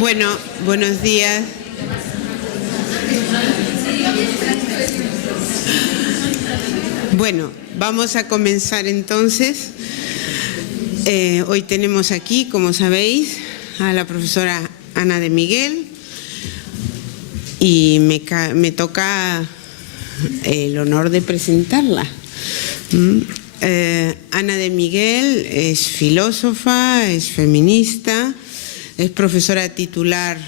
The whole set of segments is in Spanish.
Bueno, buenos días. Bueno, vamos a comenzar entonces. Hoy tenemos aquí, como sabéis, a la profesora Ana de Miguel y me toca el honor de presentarla. Ana de Miguel es filósofa, es feminista, es profesora titular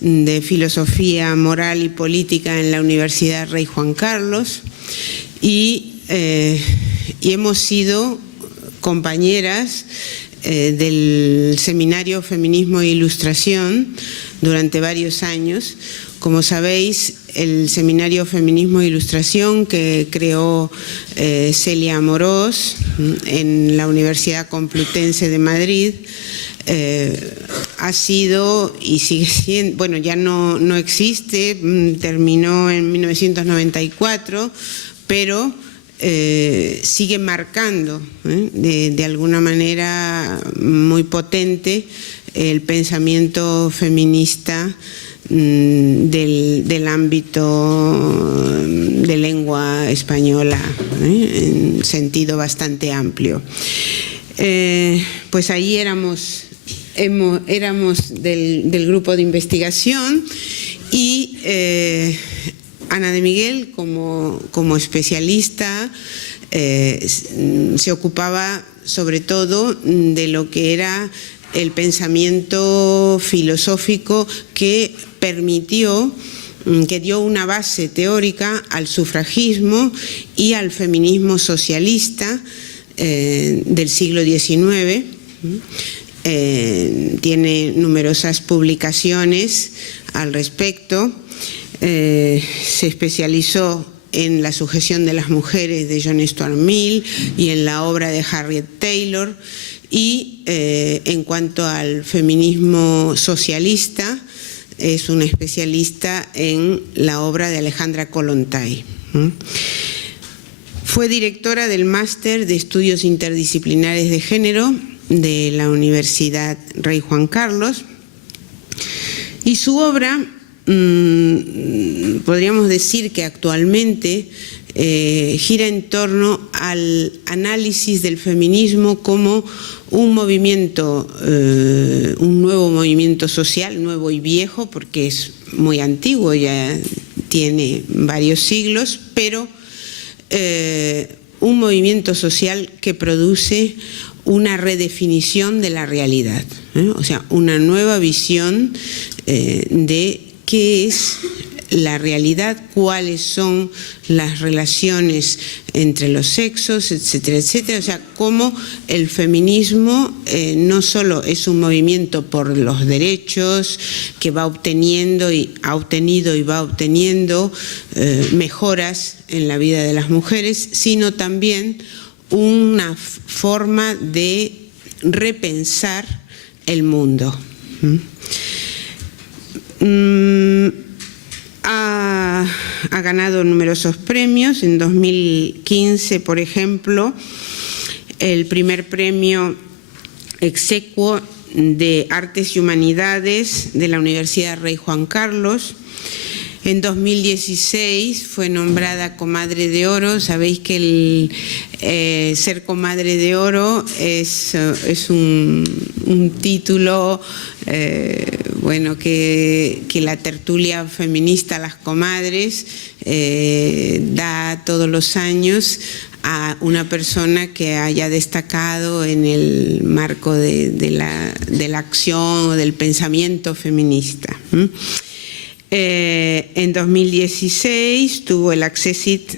de Filosofía Moral y Política en la Universidad Rey Juan Carlos y hemos sido compañeras del seminario Feminismo e Ilustración durante varios años. Como sabéis, el seminario Feminismo e Ilustración que creó Celia Amorós en la Universidad Complutense de Madrid ha sido y sigue siendo, bueno, ya no existe, terminó en 1994, pero sigue marcando de alguna manera muy potente el pensamiento feminista del ámbito de lengua española en sentido bastante amplio. Pues ahí éramos del grupo de investigación y Ana de Miguel como especialista se ocupaba sobre todo de lo que era el pensamiento filosófico que permitió, que dio una base teórica al sufragismo y al feminismo socialista del siglo XIX. Tiene numerosas publicaciones al respecto. Se especializó en la sujeción de las mujeres de John Stuart Mill y en la obra de Harriet Taylor. Y en cuanto al feminismo socialista, es una especialista en la obra de Alejandra Kollontai. Fue directora del Máster de Estudios Interdisciplinares de Género de la Universidad Rey Juan Carlos y su obra, podríamos decir que actualmente gira en torno al análisis del feminismo como un movimiento, un nuevo movimiento social, nuevo y viejo, porque es muy antiguo, ya tiene varios siglos, pero un movimiento social que produce una redefinición de la realidad, o sea, una nueva visión de qué es la realidad, cuáles son las relaciones entre los sexos, etcétera, etcétera. O sea, cómo el feminismo no solo es un movimiento por los derechos que va obteniendo y ha obtenido y va obteniendo mejoras en la vida de las mujeres, sino también una forma de repensar el mundo. Ha ganado numerosos premios. En 2015, por ejemplo, el primer premio exequo de Artes y Humanidades de la Universidad Rey Juan Carlos. En 2016 fue nombrada Comadre de Oro. Sabéis que el ser Comadre de Oro es un título bueno, que la tertulia feminista Las Comadres da todos los años a una persona que haya destacado en el marco de la acción o del pensamiento feminista. En 2016 tuvo el accesit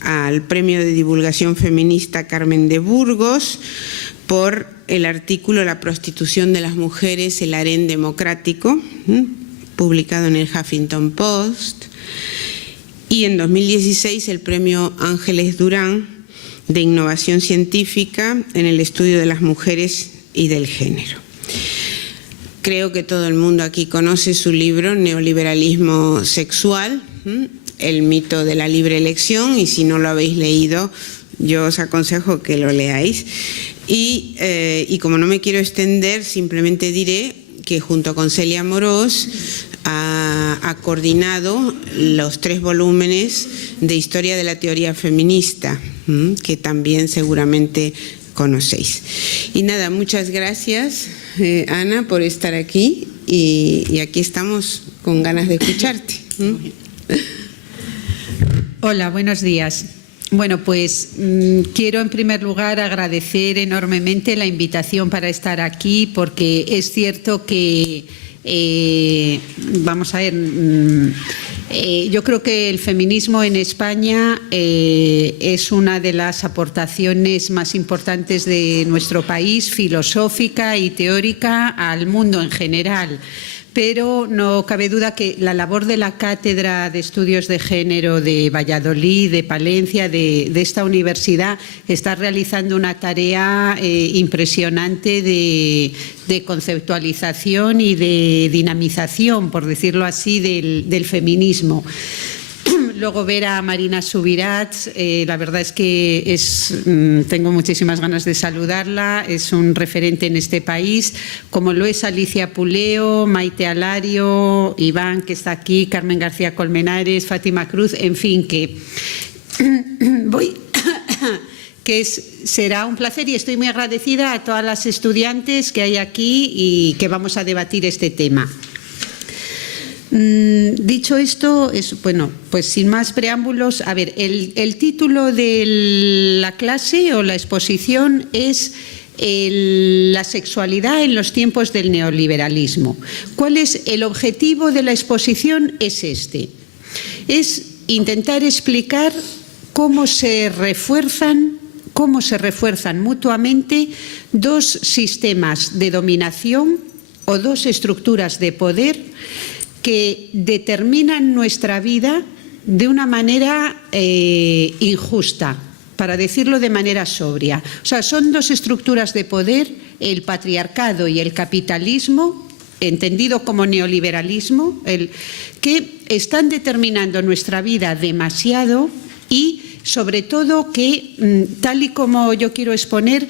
al Premio de Divulgación Feminista Carmen de Burgos por el artículo La prostitución de las mujeres, el harén democrático, publicado en el Huffington Post. Y en 2016 el Premio Ángeles Durán de Innovación Científica en el estudio de las mujeres y del género. Creo que todo el mundo aquí conoce su libro Neoliberalismo sexual, el mito de la libre elección, y si no lo habéis leído, yo os aconsejo que lo leáis. Y como no me quiero extender, simplemente diré que junto con Celia Morós ha coordinado los 3 volúmenes de Historia de la Teoría Feminista, que también seguramente conocéis. Y nada, muchas gracias, Ana, por estar aquí, y aquí estamos con ganas de escucharte. Hola, buenos días. Bueno, pues quiero en primer lugar agradecer enormemente la invitación para estar aquí, porque es cierto que, vamos a ver, yo creo que el feminismo en España es una de las aportaciones más importantes de nuestro país, filosófica y teórica, al mundo en general. Pero no cabe duda que la labor de la Cátedra de Estudios de Género de Valladolid, de Palencia, de esta universidad, está realizando una tarea impresionante de conceptualización y de dinamización, por decirlo así, del feminismo. Luego ver a Marina Subirats, la verdad es que tengo muchísimas ganas de saludarla, es un referente en este país, como lo es Alicia Puleo, Maite Alario, Iván, que está aquí, Carmen García Colmenares, Fátima Cruz, en fin, que será un placer, y estoy muy agradecida a todas las estudiantes que hay aquí y que vamos a debatir este tema. Dicho esto, bueno, pues sin más preámbulos, a ver, el título de la clase o la exposición es la sexualidad en los tiempos del neoliberalismo. ¿Cuál es el objetivo de la exposición? Es intentar explicar cómo se refuerzan mutuamente 2 sistemas de dominación o 2 estructuras de poder que determinan nuestra vida de una manera injusta, para decirlo de manera sobria. O sea, son 2 estructuras de poder, el patriarcado y el capitalismo, entendido como neoliberalismo, que están determinando nuestra vida demasiado, y sobre todo que, tal y como yo quiero exponer,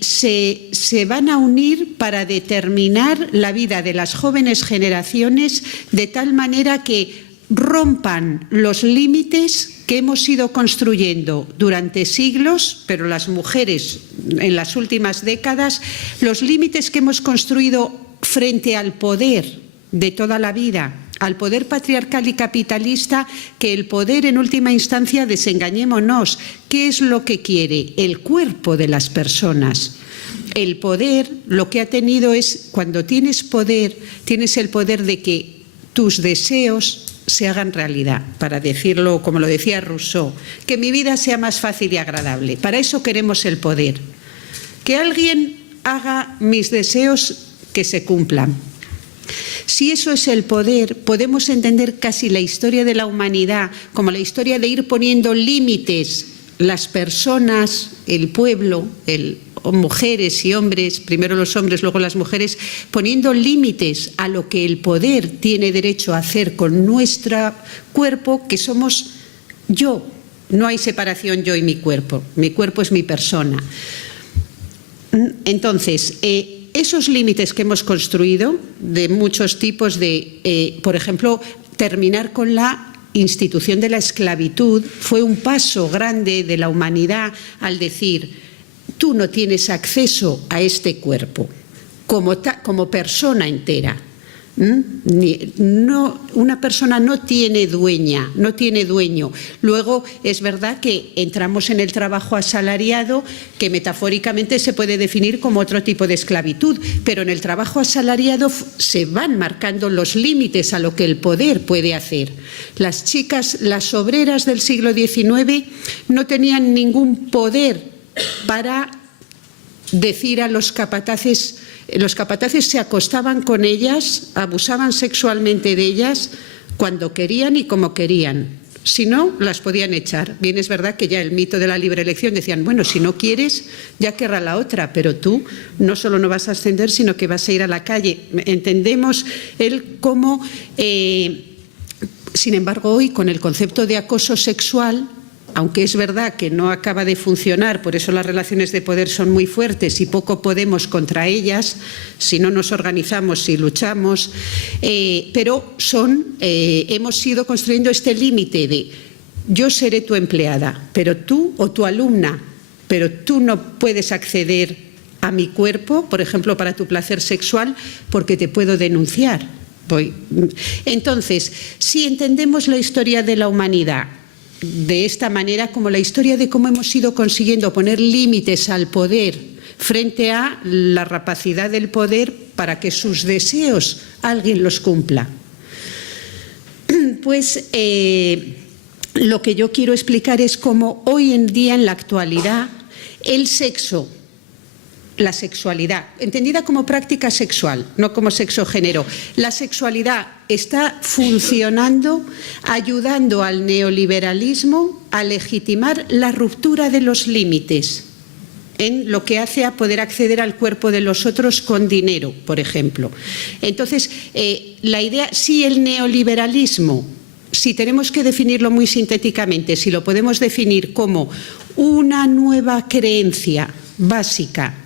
se van a unir para determinar la vida de las jóvenes generaciones de tal manera que rompan los límites que hemos ido construyendo durante siglos, pero las mujeres en las últimas décadas, los límites que hemos construido frente al poder de toda la vida, al poder patriarcal y capitalista, que el poder en última instancia, desengañémonos, ¿qué es lo que quiere? El cuerpo de las personas. El poder lo que ha tenido es, cuando tienes poder, tienes el poder de que tus deseos se hagan realidad, para decirlo como lo decía Rousseau, que mi vida sea más fácil y agradable. Para eso queremos el poder. Que alguien haga mis deseos que se cumplan. Si eso es el poder, podemos entender casi la historia de la humanidad como la historia de ir poniendo límites, las personas, el pueblo, mujeres y hombres, primero los hombres, luego las mujeres, poniendo límites a lo que el poder tiene derecho a hacer con nuestro cuerpo, que somos yo. No hay separación yo y mi cuerpo es mi persona. Entonces, esos límites que hemos construido, de muchos tipos por ejemplo, terminar con la institución de la esclavitud, fue un paso grande de la humanidad al decir, tú no tienes acceso a este cuerpo como persona entera. Una persona no tiene dueña, no tiene dueño. Luego es verdad que entramos en el trabajo asalariado, que metafóricamente se puede definir como otro tipo de esclavitud, pero en el trabajo asalariado se van marcando los límites a lo que el poder puede hacer. Las chicas, las obreras del siglo XIX no tenían ningún poder para decir a los capataces se acostaban con ellas, abusaban sexualmente de ellas cuando querían y como querían. Si no, las podían echar. Bien, es verdad que ya el mito de la libre elección decían, bueno, si no quieres, ya querrá la otra, pero tú no solo no vas a ascender, sino que vas a ir a la calle. Entendemos cómo, sin embargo, hoy con el concepto de acoso sexual, aunque es verdad que no acaba de funcionar, por eso las relaciones de poder son muy fuertes y poco podemos contra ellas si no nos organizamos, si luchamos, pero hemos ido construyendo este límite de yo seré tu empleada, pero tú, o tu alumna, pero tú no puedes acceder a mi cuerpo, por ejemplo, para tu placer sexual, porque te puedo denunciar. Entonces, si entendemos la historia de la humanidad de esta manera, como la historia de cómo hemos ido consiguiendo poner límites al poder frente a la rapacidad del poder para que sus deseos alguien los cumpla, pues lo que yo quiero explicar es cómo hoy en día, en la actualidad, el sexo, la sexualidad, entendida como práctica sexual, no como sexo-género, la sexualidad está funcionando, ayudando al neoliberalismo a legitimar la ruptura de los límites en lo que hace a poder acceder al cuerpo de los otros con dinero, por ejemplo. Entonces, la idea, si el neoliberalismo, si tenemos que definirlo muy sintéticamente, si lo podemos definir como una nueva creencia básica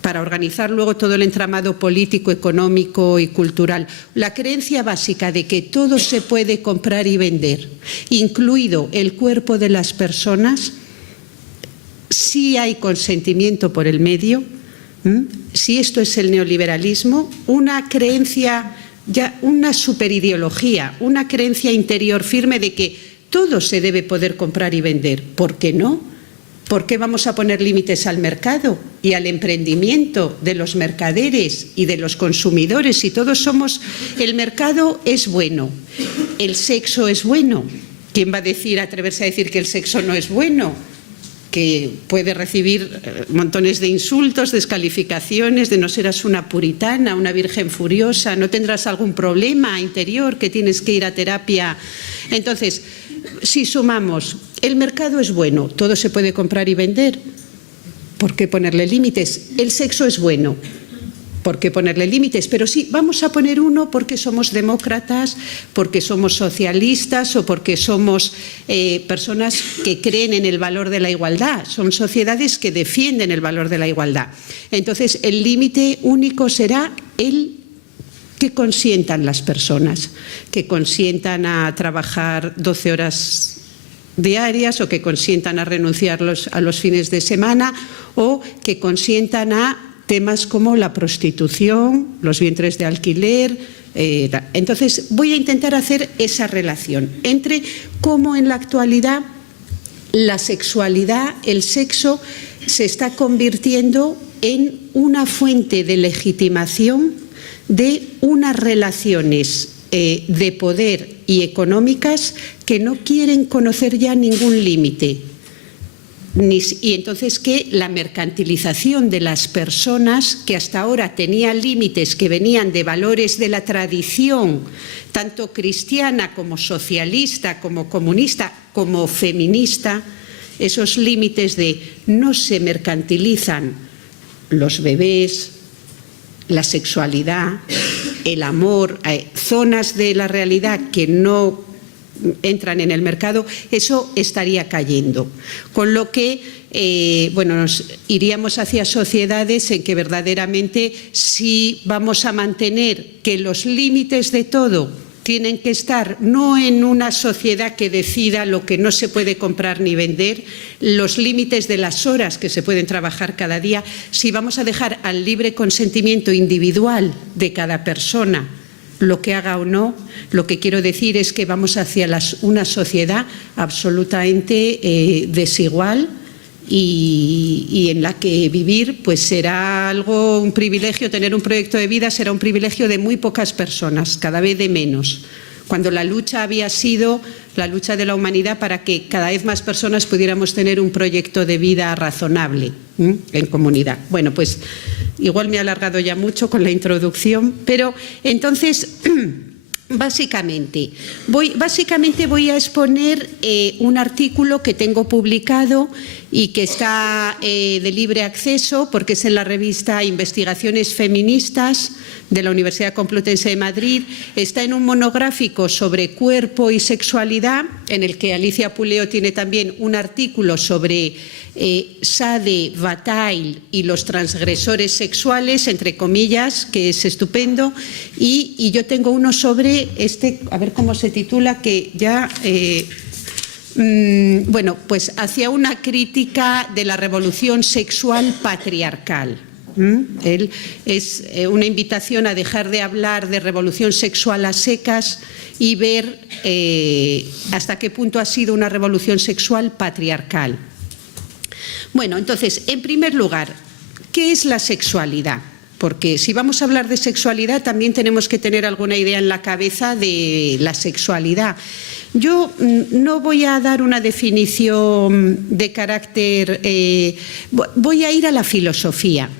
para organizar luego todo el entramado político, económico y cultural, la creencia básica de que todo se puede comprar y vender, incluido el cuerpo de las personas, si hay consentimiento por el medio, si esto es el neoliberalismo, una creencia, ya una superideología, una creencia interior firme de que todo se debe poder comprar y vender. ¿Por qué no? ¿Por qué vamos a poner límites al mercado y al emprendimiento de los mercaderes y de los consumidores? Si todos somos, el mercado es bueno, el sexo es bueno. ¿Quién va a atreverse a decir que el sexo no es bueno? Que puede recibir montones de insultos, descalificaciones, de no serás una puritana, una virgen furiosa, no tendrás algún problema interior que tienes que ir a terapia. Entonces, si sumamos, el mercado es bueno, todo se puede comprar y vender, ¿por qué ponerle límites? El sexo es bueno, ¿por qué ponerle límites? Pero sí, vamos a poner uno porque somos demócratas, porque somos socialistas o porque somos personas que creen en el valor de la igualdad. Son sociedades que defienden el valor de la igualdad. Entonces, el límite único será el que consientan las personas, que consientan a trabajar 12 horas diarias o que consientan a renunciar a los fines de semana o que consientan a temas como la prostitución, los vientres de alquiler. Entonces, voy a intentar hacer esa relación entre cómo en la actualidad la sexualidad, el sexo, se está convirtiendo en una fuente de legitimación de unas relaciones de poder y económicas que no quieren conocer ya ningún límite. Y entonces que la mercantilización de las personas, que hasta ahora tenía límites que venían de valores de la tradición, tanto cristiana como socialista, como comunista, como feminista, esos límites de no se mercantilizan los bebés, la sexualidad, el amor, zonas de la realidad que no entran en el mercado, eso estaría cayendo. Con lo que, nos iríamos hacia sociedades en que verdaderamente sí vamos a mantener que los límites de todo tienen que estar no en una sociedad que decida lo que no se puede comprar ni vender, los límites de las horas que se pueden trabajar cada día, si vamos a dejar al libre consentimiento individual de cada persona lo que haga o no. Lo que quiero decir es que vamos hacia una sociedad absolutamente desigual y en la que vivir pues será un privilegio, tener un proyecto de vida será un privilegio de muy pocas personas, cada vez de menos, cuando la lucha había sido la lucha de la humanidad para que cada vez más personas pudiéramos tener un proyecto de vida razonable en comunidad. Bueno, pues igual me he alargado ya mucho con la introducción, pero entonces básicamente voy a exponer un artículo que tengo publicado y que está de libre acceso porque es en la revista Investigaciones Feministas de la Universidad Complutense de Madrid. Está en un monográfico sobre cuerpo y sexualidad en el que Alicia Puleo tiene también un artículo sobre Sade, Bataille y los transgresores sexuales, entre comillas, que es estupendo, y yo tengo uno sobre a ver cómo se titula, que ya... bueno, pues hacia una crítica de la revolución sexual patriarcal. Él es una invitación a dejar de hablar de revolución sexual a secas y ver hasta qué punto ha sido una revolución sexual patriarcal. Bueno, entonces, en primer lugar, ¿qué es la sexualidad? Porque si vamos a hablar de sexualidad también tenemos que tener alguna idea en la cabeza de la sexualidad. Yo no voy a dar una definición de carácter, voy a ir a la filosofía.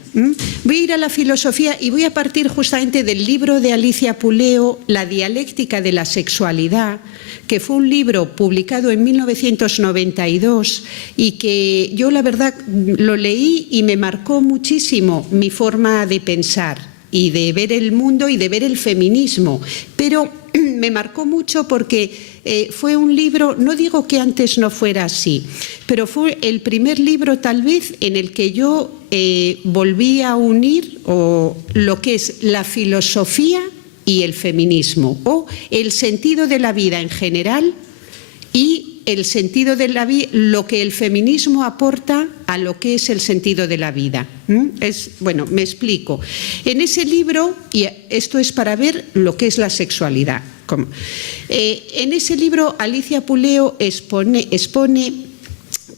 Voy a ir a la filosofía y voy a partir justamente del libro de Alicia Puleo, La dialéctica de la sexualidad, que fue un libro publicado en 1992 y que yo la verdad lo leí y me marcó muchísimo mi forma de pensar y de ver el mundo y de ver el feminismo, pero me marcó mucho porque fue un libro, no digo que antes no fuera así, pero fue el primer libro tal vez en el que yo volví a unir lo que es la filosofía y el feminismo, o el sentido de la vida en general y el sentido de la vida, lo que el feminismo aporta a lo que es el sentido de la vida. Bueno, me explico. En ese libro, y esto es para ver lo que es la sexualidad, en ese libro Alicia Puleo expone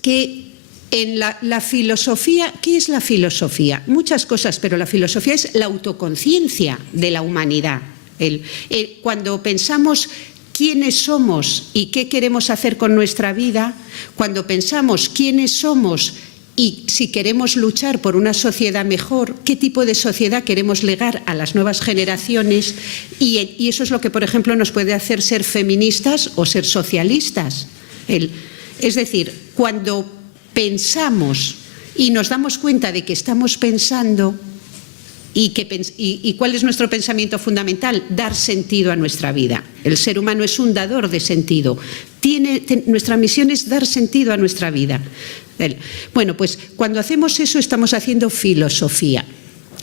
que en la filosofía, ¿qué es la filosofía? Muchas cosas, pero la filosofía es la autoconciencia de la humanidad. Cuando pensamos quiénes somos y qué queremos hacer con nuestra vida, cuando pensamos quiénes somos y si queremos luchar por una sociedad mejor, qué tipo de sociedad queremos legar a las nuevas generaciones, y eso es lo que, por ejemplo, nos puede hacer ser feministas o ser socialistas. Es decir, cuando pensamos y nos damos cuenta de que estamos pensando, ¿y cuál es nuestro pensamiento fundamental? Dar sentido a nuestra vida. El ser humano es un dador de sentido. Nuestra misión es dar sentido a nuestra vida. Bueno, pues cuando hacemos eso estamos haciendo filosofía.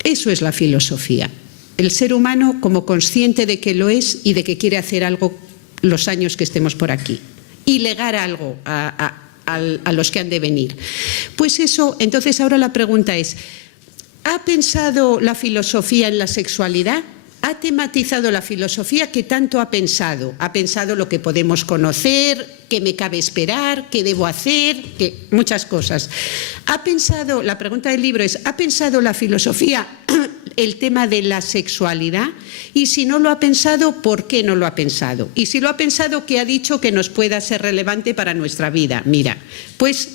Eso es la filosofía. El ser humano como consciente de que lo es y de que quiere hacer algo los años que estemos por aquí. Y legar algo a los que han de venir. Pues eso, entonces ahora la pregunta es, ¿ha pensado la filosofía en la sexualidad? ¿Ha tematizado la filosofía? ¿Qué tanto ha pensado? ¿Ha pensado lo que podemos conocer? ¿Qué me cabe esperar? ¿Qué debo hacer? Muchas cosas. ¿Ha pensado, la pregunta del libro es, ¿ha pensado la filosofía el tema de la sexualidad? Y si no lo ha pensado, ¿por qué no lo ha pensado? Y si lo ha pensado, ¿qué ha dicho que nos pueda ser relevante para nuestra vida? Mira, pues...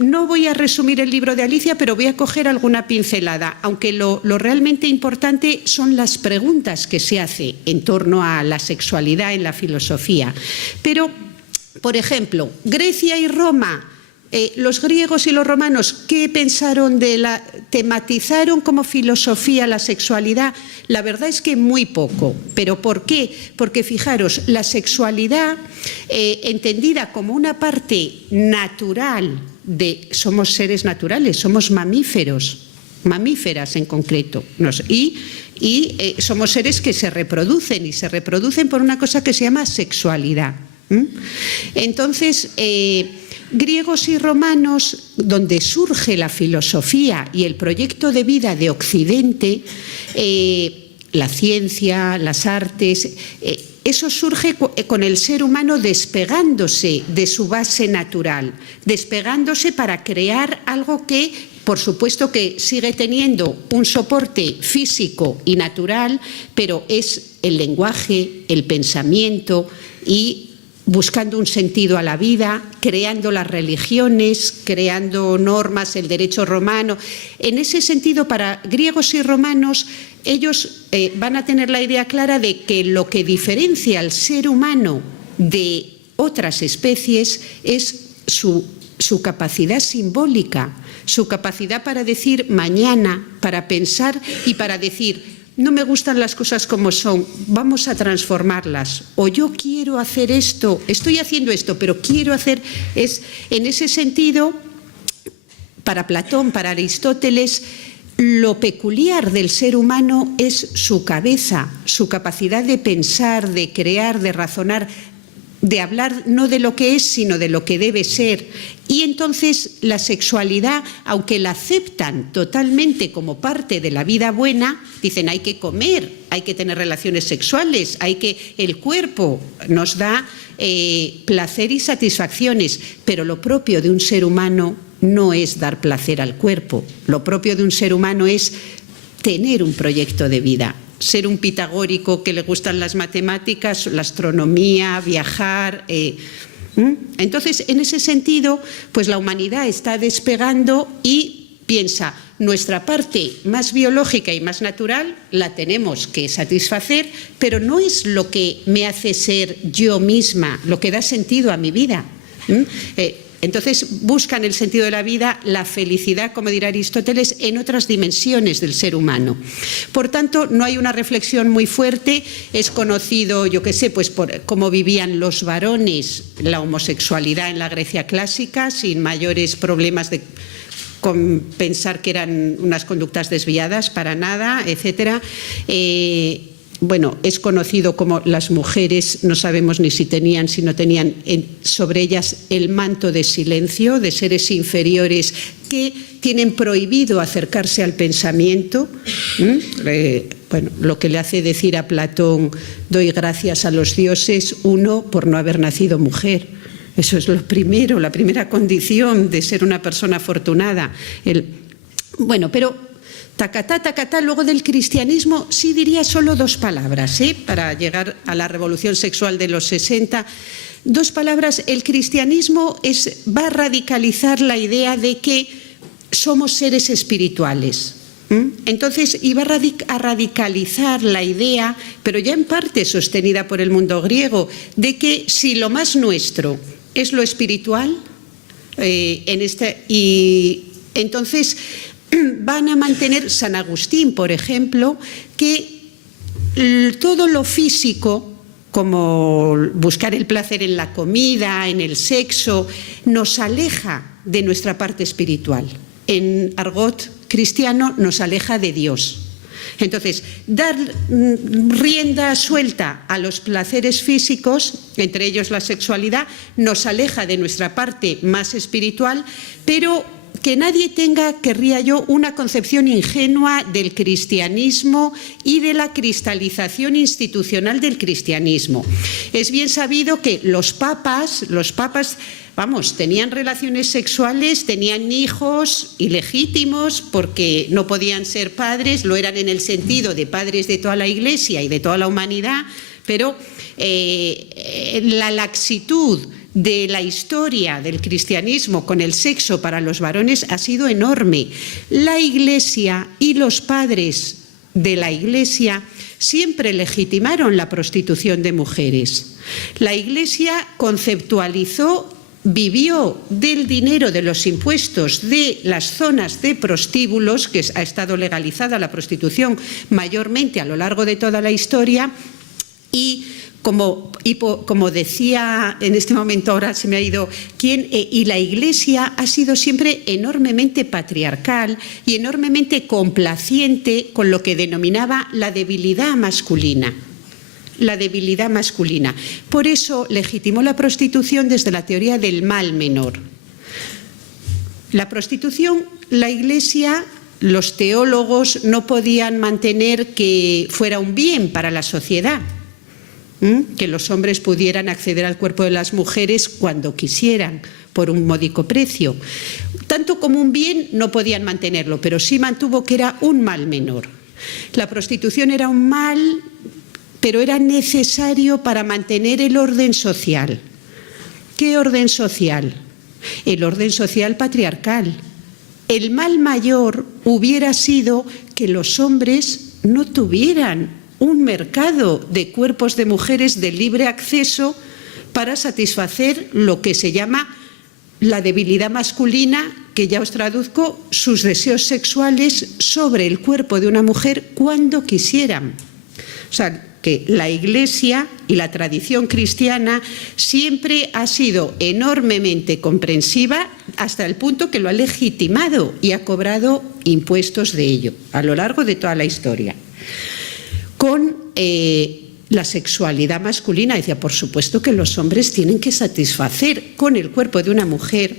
no voy a resumir el libro de Alicia, pero voy a coger alguna pincelada, aunque lo realmente importante son las preguntas que se hace en torno a la sexualidad en la filosofía. Pero, por ejemplo, Grecia y Roma, los griegos y los romanos, ¿qué pensaron tematizaron como filosofía la sexualidad? La verdad es que muy poco. ¿Pero por qué? Porque fijaros, la sexualidad, entendida como una parte natural somos seres naturales, somos mamíferos, mamíferas en concreto, y somos seres que se reproducen, y se reproducen por una cosa que se llama sexualidad. Entonces, griegos y romanos, donde surge la filosofía y el proyecto de vida de Occidente, la ciencia, las artes, eso surge con el ser humano despegándose de su base natural, despegándose para crear algo que, por supuesto, que sigue teniendo un soporte físico y natural, pero es el lenguaje, el pensamiento y buscando un sentido a la vida, creando las religiones, creando normas, el derecho romano. En ese sentido, para griegos y romanos, ellos van a tener la idea clara de que lo que diferencia al ser humano de otras especies es su capacidad simbólica, su capacidad para decir mañana, para pensar y para decir no me gustan las cosas como son, vamos a transformarlas. O yo quiero hacer esto, estoy haciendo esto, pero quiero hacer... En ese sentido, para Platón, para Aristóteles, lo peculiar del ser humano es su cabeza, su capacidad de pensar, de crear, de razonar, de hablar no de lo que es, sino de lo que debe ser. Y entonces la sexualidad, aunque la aceptan totalmente como parte de la vida buena, dicen hay que comer, hay que tener relaciones sexuales, el cuerpo nos da placer y satisfacciones, pero lo propio de un ser humano no es dar placer al cuerpo, lo propio de un ser humano es tener un proyecto de vida. Ser un pitagórico que le gustan las matemáticas, la astronomía, viajar. Entonces, en ese sentido, pues la humanidad está despegando y piensa, nuestra parte más biológica y más natural la tenemos que satisfacer, pero no es lo que me hace ser yo misma, lo que da sentido a mi vida. Entonces buscan el sentido de la vida, la felicidad, como dirá Aristóteles, en otras dimensiones del ser humano. Por tanto, no hay una reflexión muy fuerte. Es conocido, yo qué sé, pues por cómo vivían los varones la homosexualidad en la Grecia clásica, sin mayores problemas con pensar que eran unas conductas desviadas, para nada, etcétera. Bueno, es conocido como las mujeres, no sabemos ni si tenían, si no tenían sobre ellas el manto de silencio, de seres inferiores que tienen prohibido acercarse al pensamiento. Bueno, lo que le hace decir a Platón, doy gracias a los dioses, uno, por no haber nacido mujer. Eso es lo primero, la primera condición de ser una persona afortunada. Bueno, pero... Tacatá, luego del cristianismo sí diría solo dos palabras, para llegar a la revolución sexual de los 60. Dos palabras, el cristianismo va a radicalizar la idea de que somos seres espirituales. Entonces iba a radicalizar la idea, pero ya en parte sostenida por el mundo griego, de que si lo más nuestro es lo espiritual, y entonces... van a mantener, San Agustín, por ejemplo, que todo lo físico, como buscar el placer en la comida, en el sexo, nos aleja de nuestra parte espiritual. En argot cristiano nos aleja de Dios. Entonces, dar rienda suelta a los placeres físicos, entre ellos la sexualidad, nos aleja de nuestra parte más espiritual, pero que nadie tenga, querría yo, una concepción ingenua del cristianismo y de la cristalización institucional del cristianismo. Es bien sabido que los papas, tenían relaciones sexuales, tenían hijos ilegítimos porque no podían ser padres, lo eran en el sentido de padres de toda la Iglesia y de toda la humanidad, pero la laxitud de la historia del cristianismo con el sexo para los varones ha sido enorme. La Iglesia y los padres de la Iglesia siempre legitimaron la prostitución de mujeres. La Iglesia conceptualizó, vivió del dinero de los impuestos de las zonas de prostíbulos, que ha estado legalizada la prostitución mayormente a lo largo de toda la historia, y como decía en este momento, ahora se me ha ido y la Iglesia ha sido siempre enormemente patriarcal y enormemente complaciente con lo que denominaba la debilidad masculina. La debilidad masculina. Por eso legitimó la prostitución desde la teoría del mal menor. La prostitución, la Iglesia, los teólogos no podían mantener que fuera un bien para la sociedad, que los hombres pudieran acceder al cuerpo de las mujeres cuando quisieran, por un módico precio. Tanto como un bien no podían mantenerlo, pero sí mantuvo que era un mal menor. La prostitución era un mal, pero era necesario para mantener el orden social. ¿Qué orden social? El orden social patriarcal. El mal mayor hubiera sido que los hombres no tuvieran un mercado de cuerpos de mujeres de libre acceso para satisfacer lo que se llama la debilidad masculina, que ya os traduzco, sus deseos sexuales sobre el cuerpo de una mujer cuando quisieran. O sea, que la Iglesia y la tradición cristiana siempre ha sido enormemente comprensiva hasta el punto que lo ha legitimado y ha cobrado impuestos de ello a lo largo de toda la historia. Con la sexualidad masculina, decía, por supuesto que los hombres tienen que satisfacer con el cuerpo de una mujer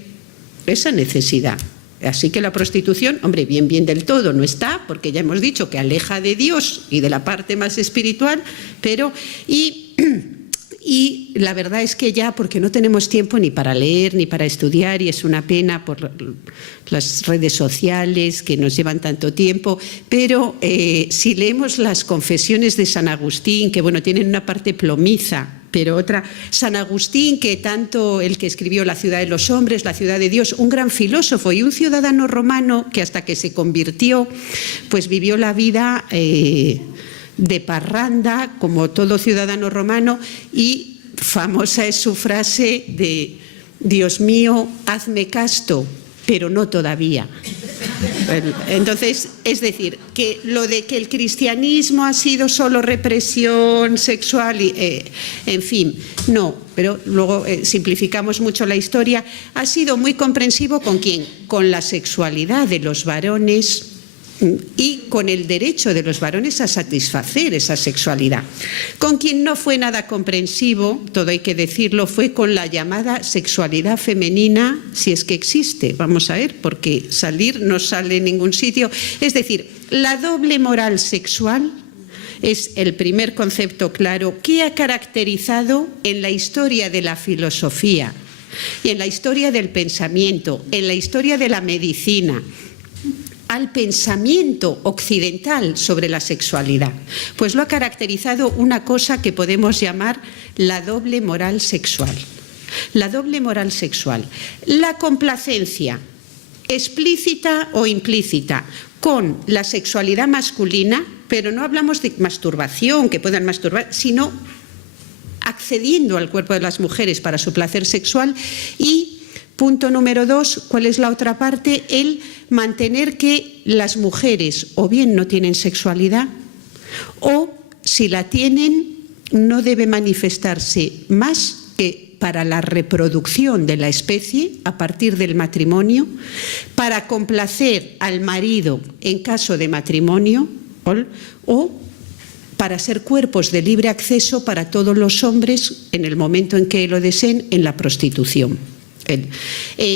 esa necesidad. Así que la prostitución, hombre, bien del todo no está, porque ya hemos dicho que aleja de Dios y de la parte más espiritual, pero y la verdad es que ya, porque no tenemos tiempo ni para leer ni para estudiar, y es una pena por las redes sociales que nos llevan tanto tiempo, pero si leemos las confesiones de San Agustín, que bueno, tienen una parte plomiza, pero otra, San Agustín, que tanto el que escribió La ciudad de los hombres, La ciudad de Dios, un gran filósofo y un ciudadano romano que hasta que se convirtió, pues vivió la vida de parranda, como todo ciudadano romano, y famosa es su frase de: Dios mío, hazme casto, pero no todavía. Entonces, es decir, que lo de que el cristianismo ha sido solo represión sexual, en fin, no, pero luego simplificamos mucho la historia, ha sido muy comprensivo ¿con quién? Con la sexualidad de los varones y con el derecho de los varones a satisfacer esa sexualidad. Con quien no fue nada comprensivo, todo hay que decirlo, fue con la llamada sexualidad femenina, si es que existe, vamos a ver, porque salir no sale en ningún sitio. Es decir, la doble moral sexual es el primer concepto claro que ha caracterizado en la historia de la filosofía y en la historia del pensamiento, en la historia de la medicina, al pensamiento occidental sobre la sexualidad. Pues lo ha caracterizado una cosa que podemos llamar la doble moral sexual. La doble moral sexual. La complacencia explícita o implícita con la sexualidad masculina, pero no hablamos de masturbación, que puedan masturbar, sino accediendo al cuerpo de las mujeres para su placer sexual. Y punto número 2, ¿cuál es la otra parte? El mantener que las mujeres o bien no tienen sexualidad o si la tienen no debe manifestarse más que para la reproducción de la especie a partir del matrimonio, para complacer al marido en caso de matrimonio o para ser cuerpos de libre acceso para todos los hombres en el momento en que lo deseen en la prostitución.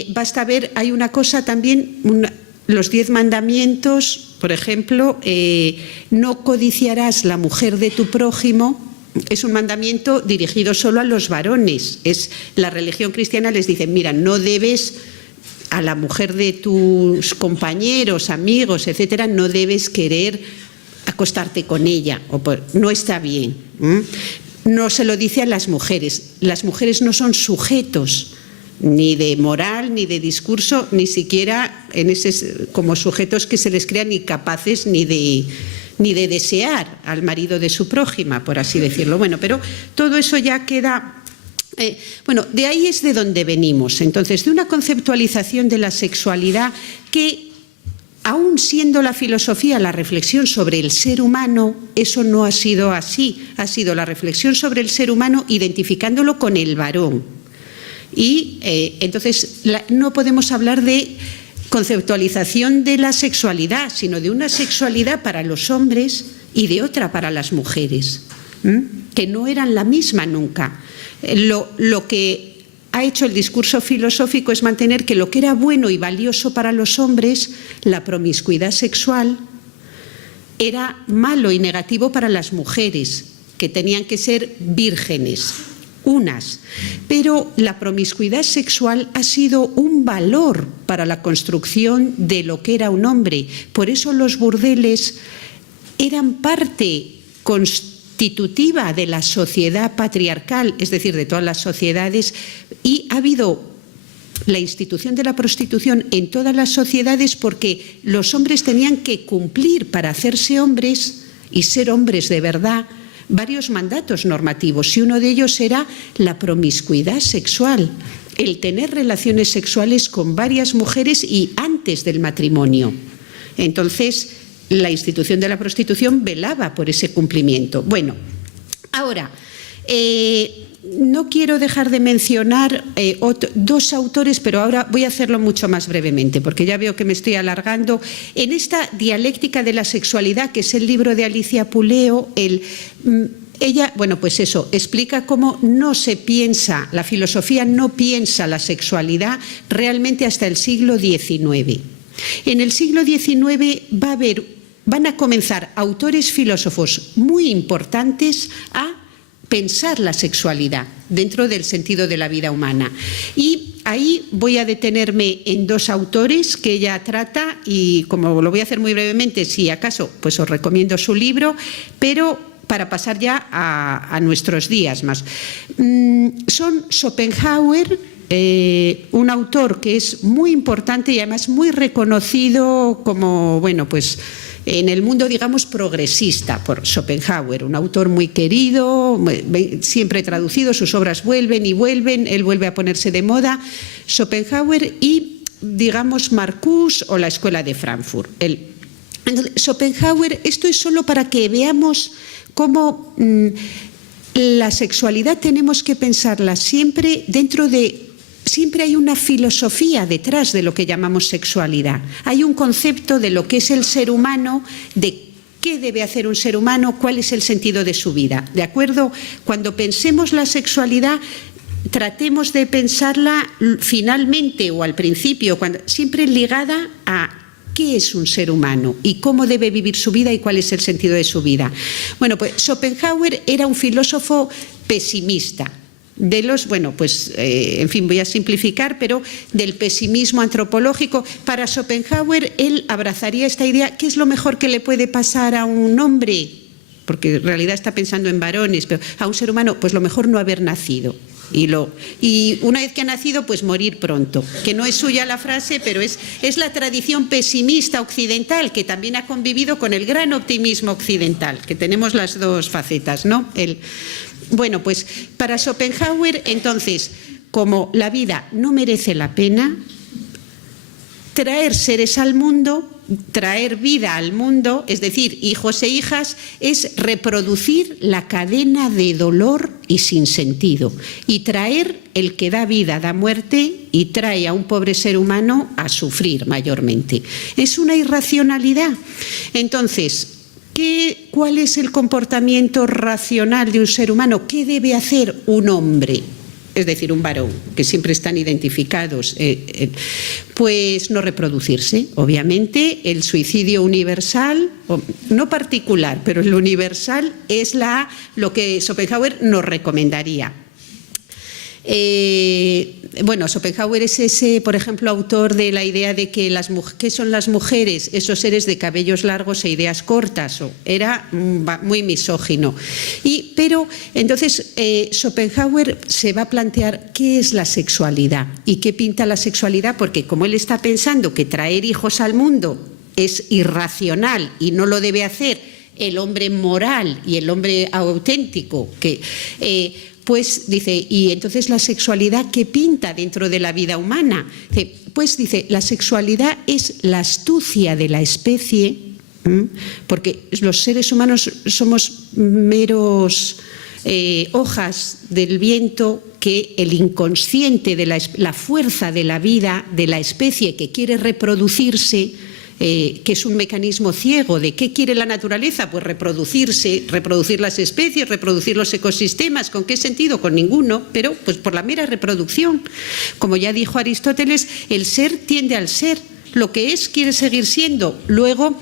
Basta ver, hay una cosa también, los 10 mandamientos, por ejemplo, no codiciarás la mujer de tu prójimo, es un mandamiento dirigido solo a los varones. La religión cristiana les dice, mira, no debes a la mujer de tus compañeros, amigos, etcétera, no debes querer acostarte con ella, no está bien. No se lo dice a las mujeres no son sujetos ni de moral, ni de discurso, ni siquiera como sujetos que se les crean ni capaces ni de desear al marido de su prójima, por así decirlo. Bueno, pero todo eso ya queda... de ahí es de donde venimos. Entonces, de una conceptualización de la sexualidad que, aun siendo la filosofía la reflexión sobre el ser humano, eso no ha sido así. Ha sido la reflexión sobre el ser humano identificándolo con el varón. Y entonces no podemos hablar de conceptualización de la sexualidad, sino de una sexualidad para los hombres y de otra para las mujeres, que no eran la misma nunca. Lo que ha hecho el discurso filosófico es mantener que lo que era bueno y valioso para los hombres, la promiscuidad sexual, era malo y negativo para las mujeres, que tenían que ser vírgenes. Unas, pero la promiscuidad sexual ha sido un valor para la construcción de lo que era un hombre. Por eso los burdeles eran parte constitutiva de la sociedad patriarcal, es decir, de todas las sociedades, y ha habido la institución de la prostitución en todas las sociedades porque los hombres tenían que cumplir para hacerse hombres y ser hombres de verdad varios mandatos normativos, y uno de ellos era la promiscuidad sexual, el tener relaciones sexuales con varias mujeres y antes del matrimonio. Entonces, la institución de la prostitución velaba por ese cumplimiento. Bueno, ahora, no quiero dejar de mencionar dos autores, pero ahora voy a hacerlo mucho más brevemente, porque ya veo que me estoy alargando. En esta dialéctica de la sexualidad, que es el libro de Alicia Puleo, ella, bueno, pues eso, explica cómo no se piensa, la filosofía no piensa la sexualidad realmente hasta el siglo XIX. En el siglo XIX van a comenzar autores filósofos muy importantes a pensar la sexualidad dentro del sentido de la vida humana. Y ahí voy a detenerme en dos autores que ella trata, y como lo voy a hacer muy brevemente, si acaso, pues os recomiendo su libro, pero para pasar ya a nuestros días más. Son Schopenhauer, un autor que es muy importante y además muy reconocido como, bueno, pues en el mundo, digamos, progresista por Schopenhauer, un autor muy querido, siempre traducido, sus obras vuelven y vuelven, él vuelve a ponerse de moda. Schopenhauer y, digamos, Marcuse o la Escuela de Frankfurt. Entonces, Schopenhauer, esto es solo para que veamos cómo la sexualidad tenemos que pensarla siempre dentro de... Siempre hay una filosofía detrás de lo que llamamos sexualidad. Hay un concepto de lo que es el ser humano, de qué debe hacer un ser humano, cuál es el sentido de su vida. ¿De acuerdo? Cuando pensemos la sexualidad, tratemos de pensarla finalmente o al principio, siempre ligada a qué es un ser humano y cómo debe vivir su vida y cuál es el sentido de su vida. Bueno, pues Schopenhauer era un filósofo pesimista. Bueno, pues, en fin, voy a simplificar, pero del pesimismo antropológico. Para Schopenhauer, él abrazaría esta idea: ¿qué es lo mejor que le puede pasar a un hombre? Porque en realidad está pensando en varones, pero a un ser humano, pues lo mejor no haber nacido. Y una vez que ha nacido, pues morir pronto. Que no es suya la frase, pero es la tradición pesimista occidental, que también ha convivido con el gran optimismo occidental, que tenemos las dos facetas, ¿no? Bueno, pues para Schopenhauer, entonces, como la vida no merece la pena, traer seres al mundo, traer vida al mundo, es decir, hijos e hijas, es reproducir la cadena de dolor y sinsentido. Y traer el que da vida, da muerte, y trae a un pobre ser humano a sufrir mayormente. Es una irracionalidad. Entonces, ¿cuál es el comportamiento racional de un ser humano? ¿Qué debe hacer un hombre? Es decir, un varón, que siempre están identificados. Pues no reproducirse, obviamente. El suicidio universal, no particular, pero el universal es lo que Schopenhauer nos recomendaría. Bueno, Schopenhauer es ese, por ejemplo, autor de la idea de que ¿qué son las mujeres? Esos seres de cabellos largos e ideas cortas. Era muy misógino. Pero entonces Schopenhauer se va a plantear qué es la sexualidad y qué pinta la sexualidad, porque como él está pensando que traer hijos al mundo es irracional y no lo debe hacer el hombre moral y el hombre auténtico, pues dice, ¿y entonces la sexualidad qué pinta dentro de la vida humana? Pues dice, la sexualidad es la astucia de la especie, porque los seres humanos somos meros hojas del viento que el inconsciente de la fuerza de la vida de la especie que quiere reproducirse, que es un mecanismo ciego de qué quiere la naturaleza, pues reproducirse, reproducir las especies, reproducir los ecosistemas. ¿Con qué sentido? Con ninguno, pero pues por la mera reproducción. Como ya dijo Aristóteles, el ser tiende al ser. Lo que es quiere seguir siendo. Luego,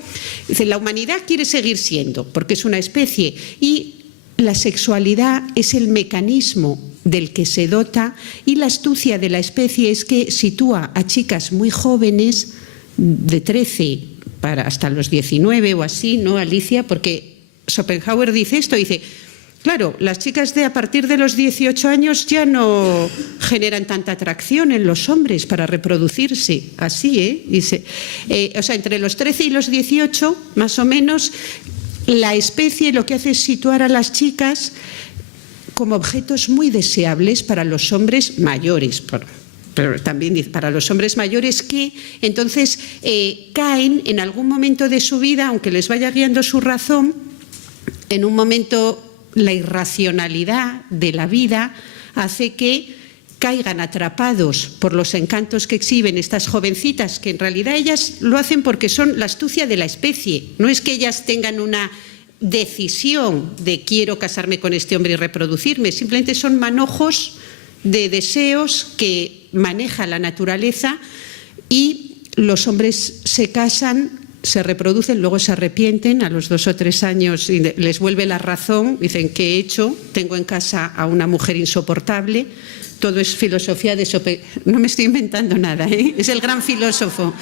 dice, la humanidad quiere seguir siendo, porque es una especie, y la sexualidad es el mecanismo del que se dota, y la astucia de la especie es que sitúa a chicas muy jóvenes, de 13 hasta los 19 o así, ¿no, Alicia? Porque Schopenhauer dice esto, dice, claro, las chicas a partir de los 18 años ya no generan tanta atracción en los hombres para reproducirse, así, dice, o sea, entre los 13 y los 18, más o menos, la especie lo que hace es situar a las chicas como objetos muy deseables para los hombres mayores, pero también para los hombres mayores que entonces caen en algún momento de su vida, aunque les vaya guiando su razón, en un momento la irracionalidad de la vida hace que caigan atrapados por los encantos que exhiben estas jovencitas, que en realidad ellas lo hacen porque son la astucia de la especie. No es que ellas tengan una decisión de quiero casarme con este hombre y reproducirme, simplemente son manojos de deseos que maneja la naturaleza, y los hombres se casan, se reproducen, luego se arrepienten a los 2 o 3 años y les vuelve la razón, dicen ¿qué he hecho? Tengo en casa a una mujer insoportable. Todo es filosofía de Schopenhauer. No me estoy inventando nada, ¿eh? Es el gran filósofo,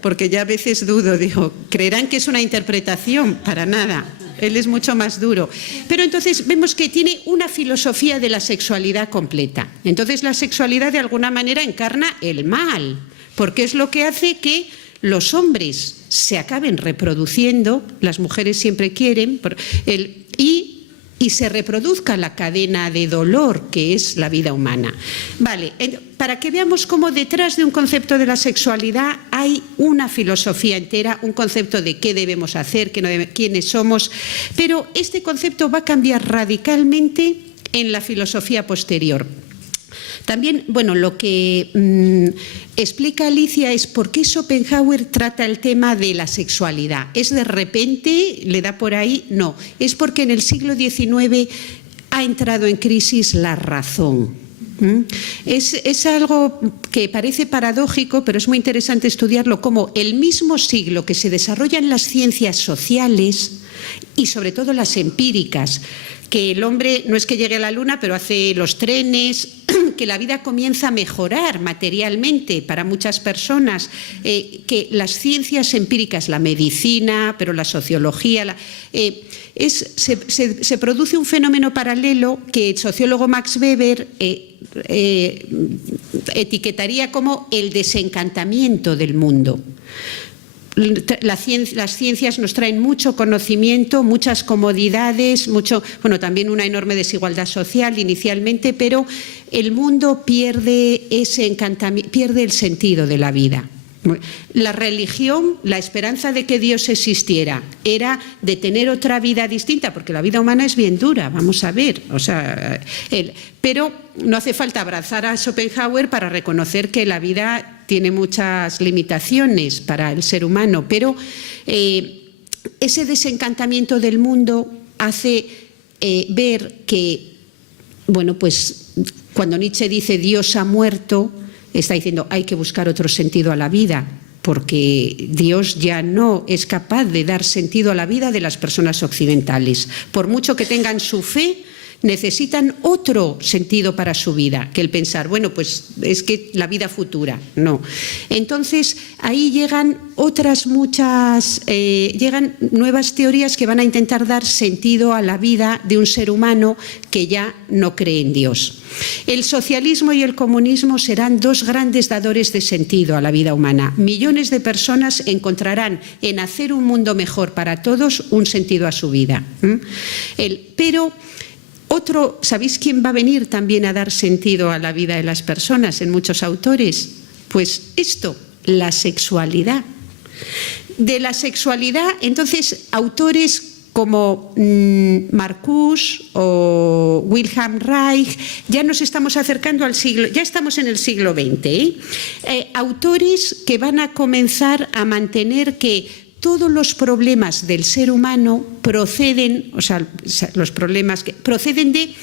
porque ya a veces dudo, digo, ¿creerán que es una interpretación? Para nada, él es mucho más duro. Pero entonces vemos que tiene una filosofía de la sexualidad completa. Entonces la sexualidad de alguna manera encarna el mal, porque es lo que hace que los hombres se acaben reproduciendo, las mujeres siempre quieren, y se reproduzca la cadena de dolor que es la vida humana. Vale, para que veamos cómo detrás de un concepto de la sexualidad hay una filosofía entera, un concepto de qué debemos hacer, quiénes somos, pero este concepto va a cambiar radicalmente en la filosofía posterior. También, bueno, lo que explica Alicia es por qué Schopenhauer trata el tema de la sexualidad. ¿Es de repente, le da por ahí? No, es porque en el siglo XIX ha entrado en crisis la razón. Es algo que parece paradójico, pero es muy interesante estudiarlo, como el mismo siglo que se desarrollan las ciencias sociales y sobre todo las empíricas, que el hombre no es que llegue a la luna, pero hace los trenes, que la vida comienza a mejorar materialmente para muchas personas, que las ciencias empíricas, la medicina, pero la sociología, se produce un fenómeno paralelo que el sociólogo Max Weber etiquetaría como el desencantamiento del mundo. Las ciencias nos traen mucho conocimiento, muchas comodidades, también una enorme desigualdad social inicialmente, pero el mundo pierde ese encantamiento, pierde el sentido de la vida. La religión, la esperanza de que Dios existiera, era de tener otra vida distinta, porque la vida humana es bien dura, vamos a ver. Pero no hace falta abrazar a Schopenhauer para reconocer que la vida tiene muchas limitaciones para el ser humano, pero ese desencantamiento del mundo hace ver que, cuando Nietzsche dice Dios ha muerto, está diciendo hay que buscar otro sentido a la vida, porque Dios ya no es capaz de dar sentido a la vida de las personas occidentales. Por mucho que tengan su fe, necesitan otro sentido para su vida que el pensar, es que la vida futura, no. Entonces ahí llegan llegan nuevas teorías que van a intentar dar sentido a la vida de un ser humano que ya no cree en Dios. El socialismo y el comunismo serán 2 grandes dadores de sentido a la vida humana. Millones de personas encontrarán en hacer un mundo mejor para todos un sentido a su vida. ¿Sabéis quién va a venir también a dar sentido a la vida de las personas en muchos autores? Pues la sexualidad. De la sexualidad, entonces, autores como Marcuse o Wilhelm Reich, ya nos estamos acercando al siglo, ya estamos en el siglo XX, autores que van a comenzar a mantener que todos los problemas del ser humano proceden de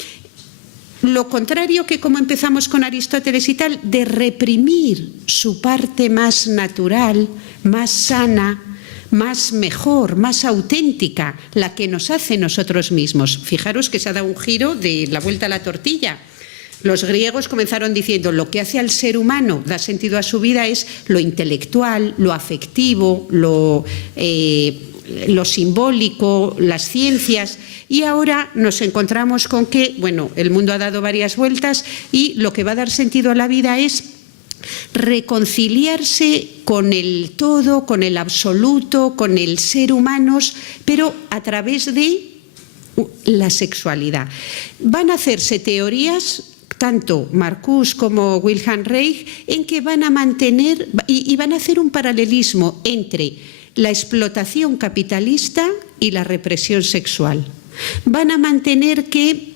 lo contrario que, como empezamos con Aristóteles y tal, de reprimir su parte más natural, más sana, más mejor, más auténtica, la que nos hace nosotros mismos. Fijaros que se ha dado un giro de la vuelta a la tortilla. Los griegos comenzaron diciendo lo que hace al ser humano, da sentido a su vida, es lo intelectual, lo afectivo, lo simbólico, las ciencias, y ahora nos encontramos con que, el mundo ha dado varias vueltas y lo que va a dar sentido a la vida es reconciliarse con el todo, con el absoluto, con el ser humano, pero a través de la sexualidad. Van a hacerse teorías tanto Marcuse como Wilhelm Reich, en que van a mantener y van a hacer un paralelismo entre la explotación capitalista y la represión sexual. Van a mantener que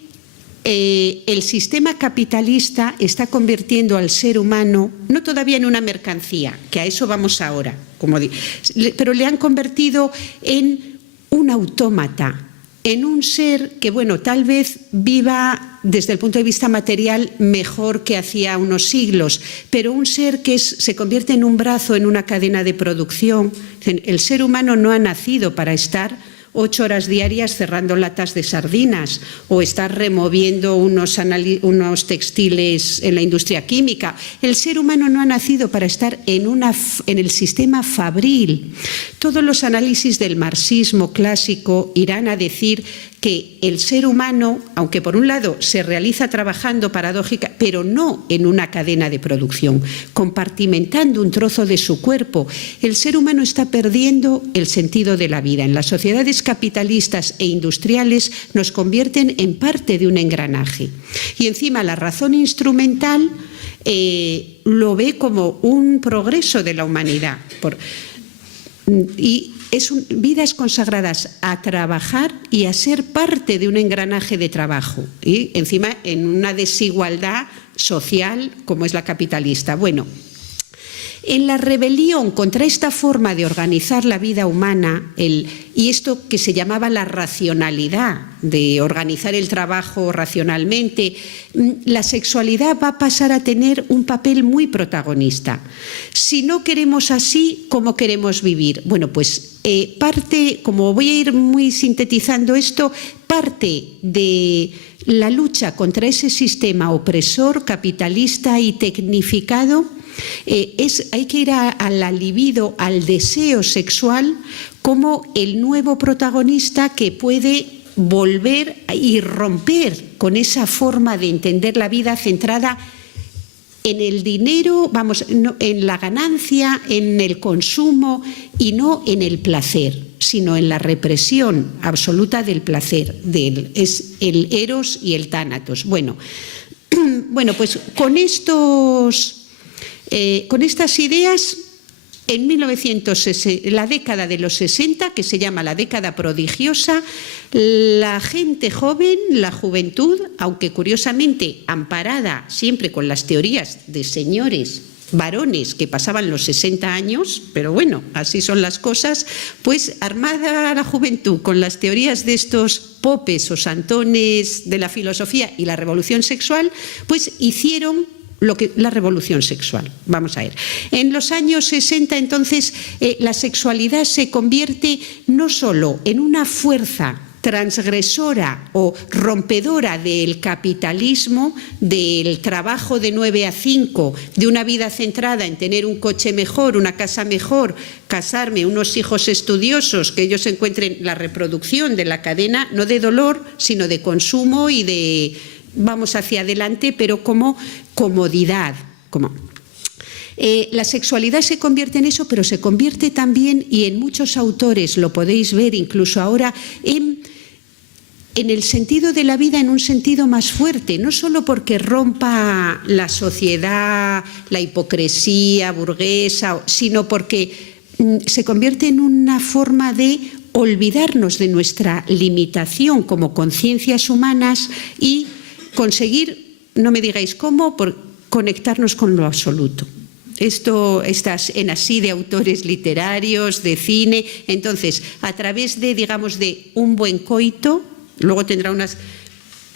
el sistema capitalista está convirtiendo al ser humano, no todavía en una mercancía, que a eso vamos ahora, pero le han convertido en un autómata, en un ser que, bueno, tal vez viva desde el punto de vista material mejor que hacía unos siglos, pero un ser que se convierte en un brazo en una cadena de producción. El ser humano no ha nacido para estar 8 horas diarias cerrando latas de sardinas o estar removiendo unos textiles en la industria química. El ser humano no ha nacido para estar en el sistema fabril. Todos los análisis del marxismo clásico irán a decir que el ser humano, aunque por un lado se realiza trabajando paradójica, pero no en una cadena de producción, compartimentando un trozo de su cuerpo, el ser humano está perdiendo el sentido de la vida. En las sociedades capitalistas e industriales nos convierten en parte de un engranaje. Y encima la razón instrumental lo ve como un progreso de la humanidad. Y vidas consagradas a trabajar y a ser parte de un engranaje de trabajo, y encima en una desigualdad social como es la capitalista. Bueno, en la rebelión contra esta forma de organizar la vida humana, y esto que se llamaba la racionalidad, de organizar el trabajo racionalmente, la sexualidad va a pasar a tener un papel muy protagonista. Si no queremos así, ¿cómo queremos vivir? Bueno, pues parte, como voy a ir muy sintetizando esto, parte de la lucha contra ese sistema opresor, capitalista y tecnificado, hay que ir al libido, al deseo sexual, como el nuevo protagonista que puede volver y romper con esa forma de entender la vida centrada en el dinero, en la ganancia, en el consumo y no en el placer, sino en la represión absoluta del placer, es el eros y el tánatos. Bueno, pues con estas ideas, en la década de los 60, que se llama la década prodigiosa, la gente joven, la juventud, aunque curiosamente amparada siempre con las teorías de señores varones que pasaban los 60 años, pero bueno, así son las cosas, pues armada la juventud con las teorías de estos popes o santones de la filosofía y la revolución sexual, pues hicieron la revolución sexual. Vamos a ver. En los años 60, entonces, la sexualidad se convierte no solo en una fuerza transgresora o rompedora del capitalismo, del trabajo de 9 a 5, de una vida centrada en tener un coche mejor, una casa mejor, casarme, unos hijos estudiosos, que ellos encuentren la reproducción de la cadena, no de dolor, sino de consumo y de vamos hacia adelante, pero como comodidad. La sexualidad se convierte en eso, pero se convierte también, y en muchos autores lo podéis ver incluso ahora, en el sentido de la vida en un sentido más fuerte, no solo porque rompa la sociedad, la hipocresía burguesa, sino porque se convierte en una forma de olvidarnos de nuestra limitación como conciencias humanas y conseguir, no me digáis cómo, conectarnos con lo absoluto. Esto está en así de autores literarios, de cine. Entonces, a través de, digamos, de un buen coito, luego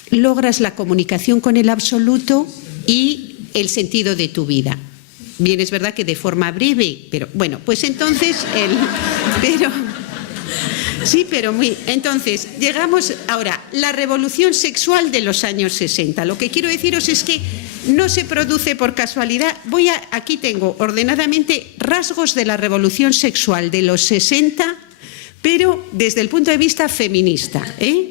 logras la comunicación con el absoluto y el sentido de tu vida. Bien, es verdad que de forma breve, pero bueno, pues entonces, entonces, llegamos ahora, la revolución sexual de los años 60. Lo que quiero deciros es que no se produce por casualidad. Aquí tengo ordenadamente rasgos de la revolución sexual de los 60, pero desde el punto de vista feminista.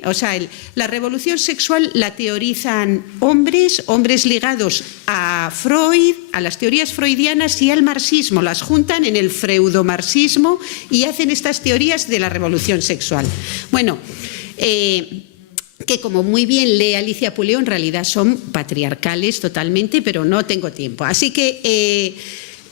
O sea, la revolución sexual la teorizan hombres ligados a Freud, a las teorías freudianas y al marxismo. Las juntan en el freudomarxismo y hacen estas teorías de la revolución sexual. Bueno, que, como muy bien lee Alicia Puleo, en realidad son patriarcales totalmente, pero no tengo tiempo. Así que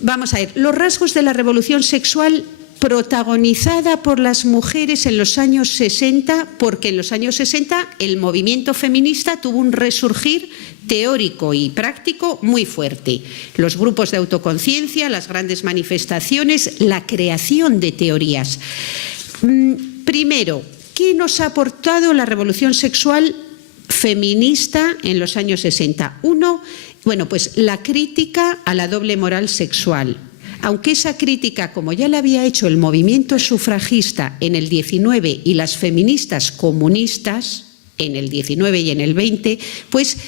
vamos a ver, los rasgos de la revolución sexual protagonizada por las mujeres en los años 60, porque en los años 60 el movimiento feminista tuvo un resurgir teórico y práctico muy fuerte. Los grupos de autoconciencia, las grandes manifestaciones, la creación de teorías. Primero, ¿qué nos ha aportado la revolución sexual feminista en los años 60? Uno, bueno, pues la crítica a la doble moral sexual. Aunque esa crítica, como ya la había hecho el movimiento sufragista en el 19 y las feministas comunistas en el 19 y en el 20, pues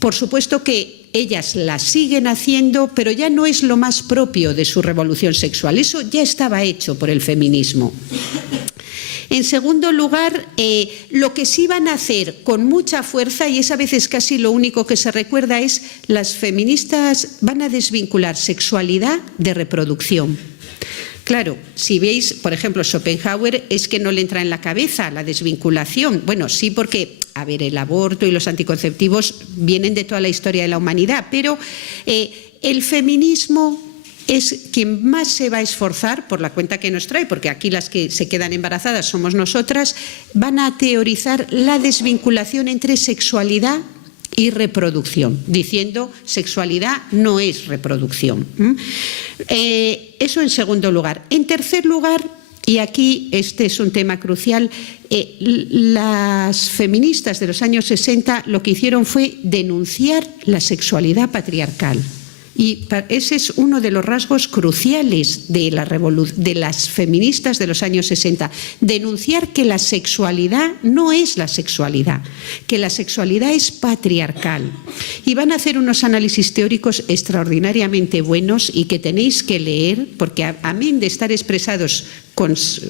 por supuesto que ellas la siguen haciendo, pero ya no es lo más propio de su revolución sexual. Eso ya estaba hecho por el feminismo. En segundo lugar, lo que sí van a hacer con mucha fuerza, y es a veces casi lo único que se recuerda, es las feministas van a desvincular sexualidad de reproducción. Claro, si veis, por ejemplo, Schopenhauer, es que no le entra en la cabeza la desvinculación. Bueno, sí, porque, a ver, el aborto y los anticonceptivos vienen de toda la historia de la humanidad, pero el feminismo es quien más se va a esforzar, por la cuenta que nos trae, porque aquí las que se quedan embarazadas somos nosotras, van a teorizar la desvinculación entre sexualidad y reproducción, diciendo sexualidad no es reproducción. Eso en segundo lugar. En tercer lugar, y aquí este es un tema crucial, las feministas de los años 60 lo que hicieron fue denunciar la sexualidad patriarcal. Y ese es uno de los rasgos cruciales de las feministas de los años 60. Denunciar que la sexualidad no es la sexualidad, que la sexualidad es patriarcal. Y van a hacer unos análisis teóricos extraordinariamente buenos y que tenéis que leer, porque amén de estar expresados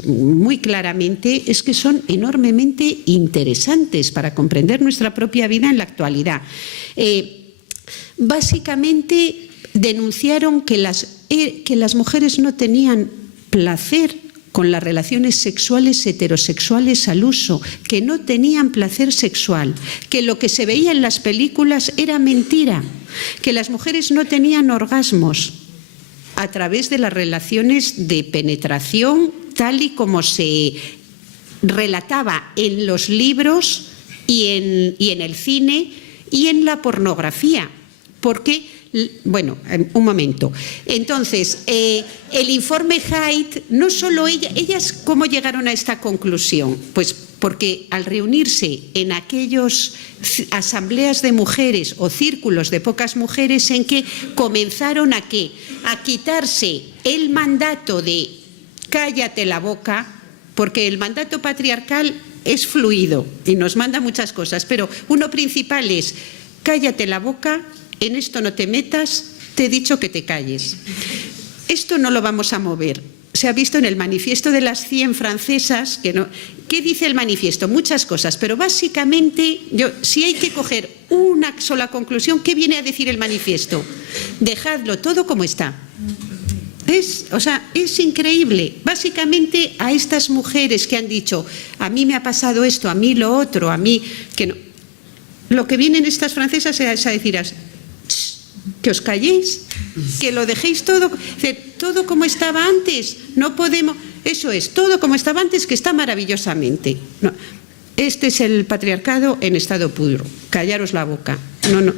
muy claramente, es que son enormemente interesantes para comprender nuestra propia vida en la actualidad. Básicamente denunciaron que las mujeres no tenían placer con las relaciones sexuales heterosexuales al uso, que no tenían placer sexual, que lo que se veía en las películas era mentira, que las mujeres no tenían orgasmos a través de las relaciones de penetración tal y como se relataba en los libros y en el cine y en la pornografía, porque bueno, un momento. Entonces, el informe Haidt, no solo ellas, ¿cómo llegaron a esta conclusión? Pues porque al reunirse en aquellas asambleas de mujeres o círculos de pocas mujeres en que comenzaron a quitarse el mandato de cállate la boca, porque el mandato patriarcal es fluido y nos manda muchas cosas, pero uno principal es cállate la boca, en esto no te metas, te he dicho que te calles. Esto no lo vamos a mover. Se ha visto en el manifiesto de las 100 francesas, ¿qué dice el manifiesto? Muchas cosas, pero básicamente, si hay que coger una sola conclusión, ¿qué viene a decir el manifiesto? Dejadlo todo como está. Es increíble. Básicamente a estas mujeres que han dicho, a mí me ha pasado esto, a mí lo otro, a mí que no. Lo que vienen estas francesas es a decir, que os calléis, que lo dejéis todo como estaba antes. No podemos, eso es, todo como estaba antes, que está maravillosamente. No, este es el patriarcado en estado puro. Callaros la boca. No.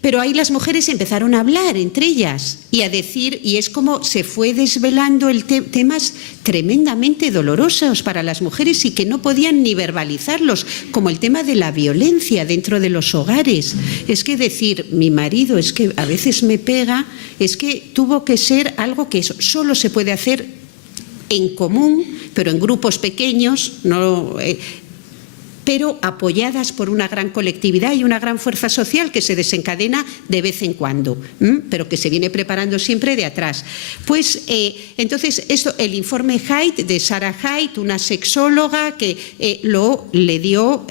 Pero ahí las mujeres empezaron a hablar entre ellas y a decir, y es como se fue desvelando temas tremendamente dolorosos para las mujeres y que no podían ni verbalizarlos, como el tema de la violencia dentro de los hogares. Es que decir, mi marido es que a veces me pega, es que tuvo que ser algo que solo se puede hacer en común, pero en grupos pequeños, pero apoyadas por una gran colectividad y una gran fuerza social que se desencadena de vez en cuando, pero que se viene preparando siempre de atrás. Pues entonces el informe Haidt, de Sarah Haidt, una sexóloga que le dio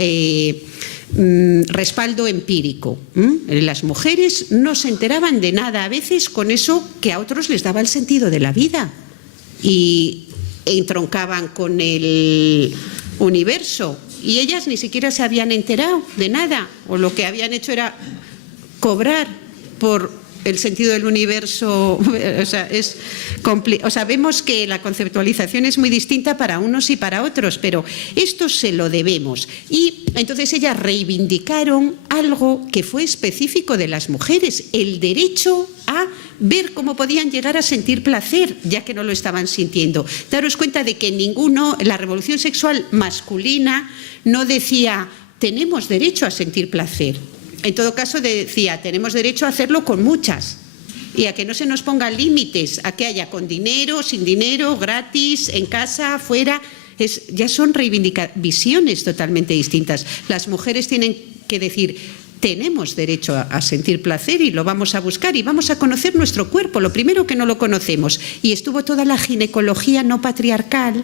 respaldo empírico. Las mujeres no se enteraban de nada, a veces con eso que a otros les daba el sentido de la vida, y entroncaban con universo y ellas ni siquiera se habían enterado de nada, o lo que habían hecho era cobrar por el sentido del universo. O sea, vemos que la conceptualización es muy distinta para unos y para otros, pero esto se lo debemos. Y entonces ellas reivindicaron algo que fue específico de las mujeres, el derecho a ver cómo podían llegar a sentir placer, ya que no lo estaban sintiendo. Daros cuenta de que la revolución sexual masculina no decía tenemos derecho a sentir placer. En todo caso decía tenemos derecho a hacerlo con muchas y a que no se nos pongan límites, a que haya con dinero, sin dinero, gratis, en casa, fuera. Ya son visiones totalmente distintas. Las mujeres tienen que decir tenemos derecho a sentir placer y lo vamos a buscar y vamos a conocer nuestro cuerpo, lo primero que no lo conocemos. Y estuvo toda la ginecología no patriarcal,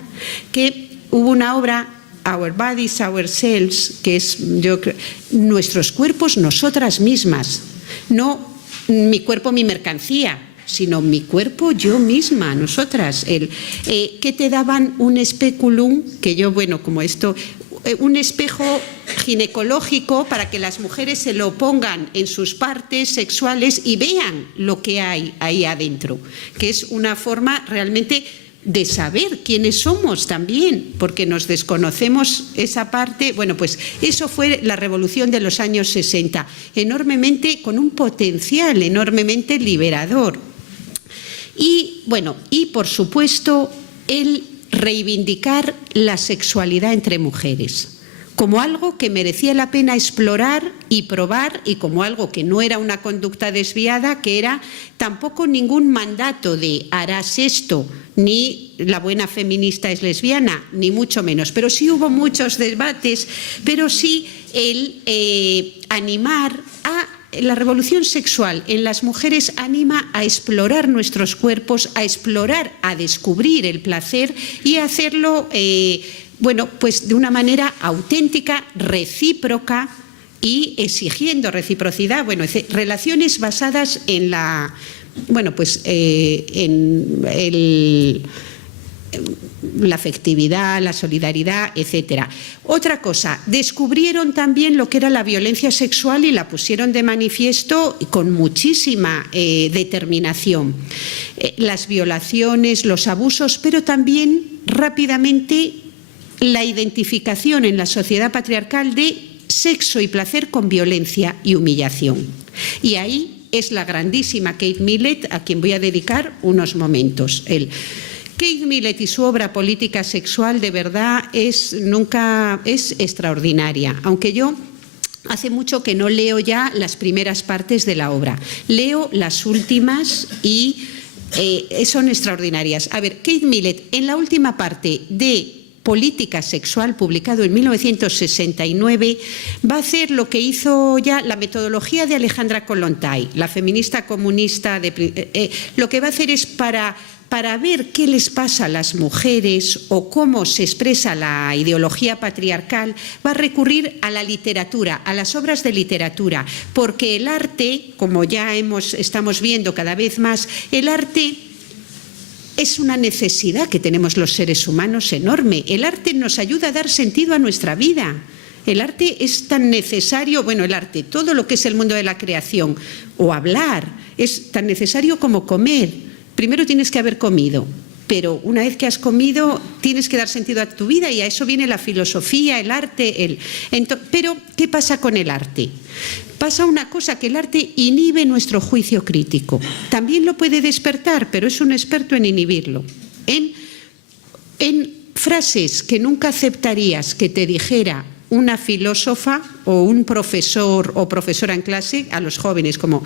que hubo una obra, Our Bodies, Ourselves, que es nuestros cuerpos, nosotras mismas, no mi cuerpo, mi mercancía, sino mi cuerpo, yo misma, nosotras. Que te daban un speculum, que yo, como esto, un espejo ginecológico para que las mujeres se lo pongan en sus partes sexuales y vean lo que hay ahí adentro, que es una forma realmente de saber quiénes somos también, porque nos desconocemos esa parte. Pues eso fue la revolución de los años 60, enormemente, con un potencial enormemente liberador. Y por supuesto, el reivindicar la sexualidad entre mujeres como algo que merecía la pena explorar y probar, y como algo que no era una conducta desviada, que era tampoco ningún mandato de harás esto, ni la buena feminista es lesbiana, ni mucho menos. Pero sí hubo muchos debates, pero sí el animar a la revolución sexual en las mujeres anima a explorar nuestros cuerpos, a explorar, a descubrir el placer y a hacerlo pues de una manera auténtica, recíproca y exigiendo reciprocidad, relaciones basadas en la, la afectividad, la solidaridad, etcétera. Otra cosa, descubrieron también lo que era la violencia sexual y la pusieron de manifiesto con muchísima determinación. Las violaciones, los abusos, pero también rápidamente la identificación en la sociedad patriarcal de sexo y placer con violencia y humillación. Y ahí es la grandísima Kate Millett, a quien voy a dedicar unos momentos. Kate Millett y su obra Política Sexual de verdad es extraordinaria, aunque yo hace mucho que no leo ya las primeras partes de la obra. Leo las últimas y son extraordinarias. A ver, Kate Millett, en la última parte de Política Sexual, publicado en 1969, va a hacer lo que hizo ya la metodología de Alejandra Kollontai, la feminista comunista. Lo que va a hacer es para ver qué les pasa a las mujeres o cómo se expresa la ideología patriarcal, va a recurrir a la literatura, a las obras de literatura, porque el arte, como ya estamos viendo cada vez más, el arte es una necesidad que tenemos los seres humanos enorme. El arte nos ayuda a dar sentido a nuestra vida. El arte es tan necesario, el arte, todo lo que es el mundo de la creación, o hablar, es tan necesario como comer. Primero tienes que haber comido, pero una vez que has comido tienes que dar sentido a tu vida, y a eso viene la filosofía, el arte. Pero, ¿qué pasa con el arte? Pasa una cosa, que el arte inhibe nuestro juicio crítico. También lo puede despertar, pero es un experto en inhibirlo. En frases que nunca aceptarías que te dijera una filósofa o un profesor o profesora en clase a los jóvenes, como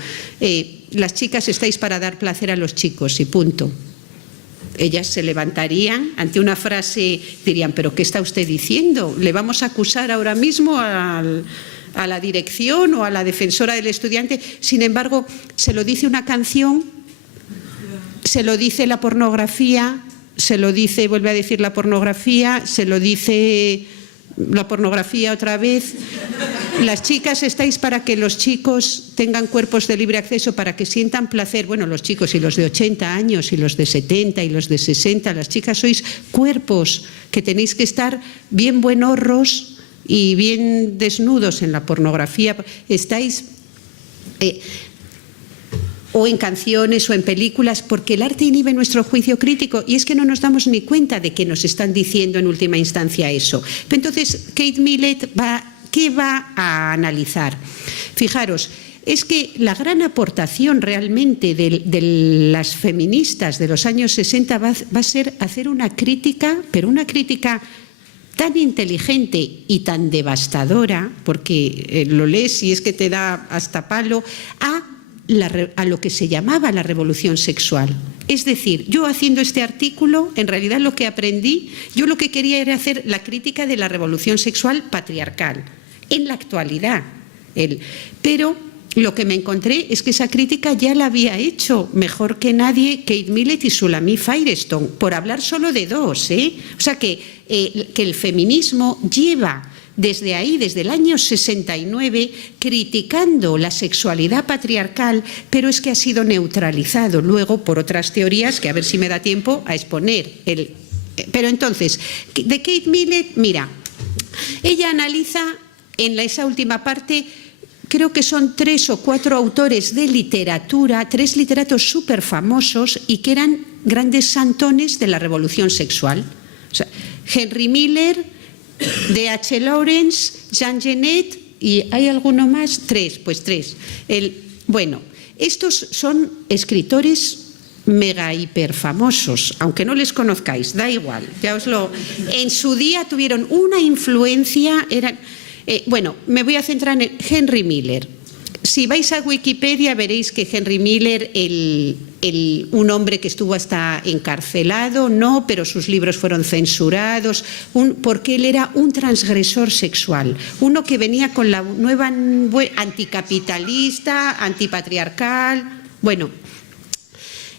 las chicas estáis para dar placer a los chicos y punto. Ellas se levantarían ante una frase, dirían, ¿pero qué está usted diciendo? ¿Le vamos a acusar ahora mismo a la dirección o a la defensora del estudiante? Sin embargo, se lo dice una canción, se lo dice la pornografía, se lo dice, vuelve a decir la pornografía, se lo dice la pornografía otra vez. Las chicas estáis para que los chicos tengan cuerpos de libre acceso, para que sientan placer. Bueno, los chicos y los de 80 años y los de 70 y los de 60. Las chicas sois cuerpos que tenéis que estar bien buenorros y bien desnudos en la pornografía. Estáis... o en canciones o en películas, porque el arte inhibe nuestro juicio crítico y es que no nos damos ni cuenta de que nos están diciendo en última instancia eso. Entonces, Kate Millett ¿qué va a analizar? Fijaros, es que la gran aportación realmente de las feministas de los años 60 va a ser hacer una crítica, pero una crítica tan inteligente y tan devastadora, porque lo lees y es que te da hasta palo, a lo que se llamaba la revolución sexual. Es decir, yo haciendo este artículo, en realidad lo que aprendí, yo lo que quería era hacer la crítica de la revolución sexual patriarcal, en la actualidad. Pero lo que me encontré es que esa crítica ya la había hecho mejor que nadie Kate Millett y Shulamit Firestone, por hablar solo de dos, O sea que el feminismo lleva desde ahí, desde el año 69, criticando la sexualidad patriarcal, pero es que ha sido neutralizado luego por otras teorías que a ver si me da tiempo a exponer. Pero entonces, de Kate Millett, mira, ella analiza en esa última parte, creo que son 3 o 4 autores de literatura, 3 literatos súper famosos y que eran grandes santones de la revolución sexual. O sea, Henry Miller, D.H. Lawrence, Jean Genet y ¿hay alguno más? 3, pues 3. Bueno, estos son escritores mega hiper famosos, aunque no les conozcáis, da igual, ya os lo... En su día tuvieron una influencia, bueno, me voy a centrar en Henry Miller. Si vais a Wikipedia veréis que Henry Miller, un hombre que estuvo hasta encarcelado, no, pero sus libros fueron censurados, porque él era un transgresor sexual, uno que venía con la nueva anticapitalista, antipatriarcal. Bueno,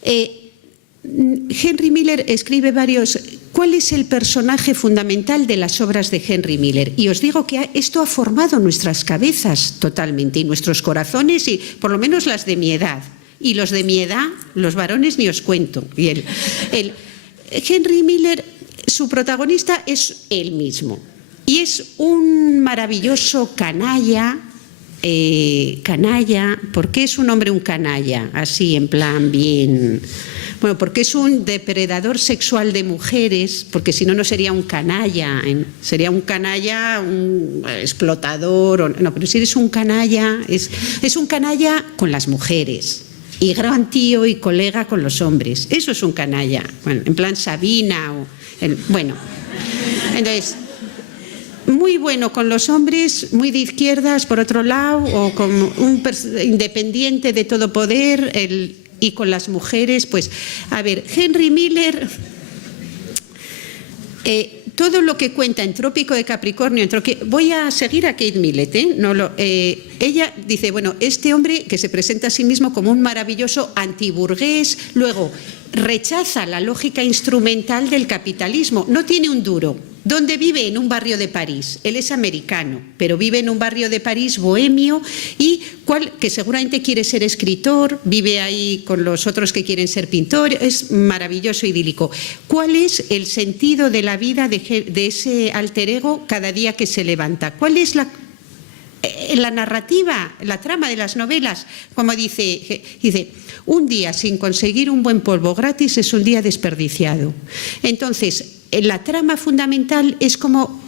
Henry Miller escribe varios... ¿Cuál es el personaje fundamental de las obras de Henry Miller? Y os digo que esto ha formado nuestras cabezas totalmente y nuestros corazones, y por lo menos las de mi edad. Y los de mi edad, los varones, ni os cuento. Y Henry Miller, su protagonista es él mismo. Y es un maravilloso canalla. ¿Por qué es un hombre un canalla? Así, en plan bien... Bueno, porque es un depredador sexual de mujeres, porque si no, no sería un canalla, sería un canalla, un explotador, no, pero si eres un canalla, es un canalla con las mujeres, y gran tío y colega con los hombres, eso es un canalla, bueno, en plan Sabina, bueno, entonces... Muy bueno con los hombres, muy de izquierdas por otro lado, o como un independiente de todo poder, y con las mujeres, pues, a ver, Henry Miller, todo lo que cuenta en Trópico de Capricornio, voy a seguir a Kate Millett, ella dice, bueno, este hombre que se presenta a sí mismo como un maravilloso antiburgués, luego rechaza la lógica instrumental del capitalismo, no tiene un duro. ¿Dónde vive? En un barrio de París. Él es americano, pero vive en un barrio de París bohemio y que seguramente quiere ser escritor, vive ahí con los otros que quieren ser pintores, es maravilloso, idílico. ¿Cuál es el sentido de la vida de ese alter ego cada día que se levanta? ¿Cuál es la narrativa, la trama de las novelas? Como dice, un día sin conseguir un buen polvo gratis es un día desperdiciado. Entonces, la trama fundamental es como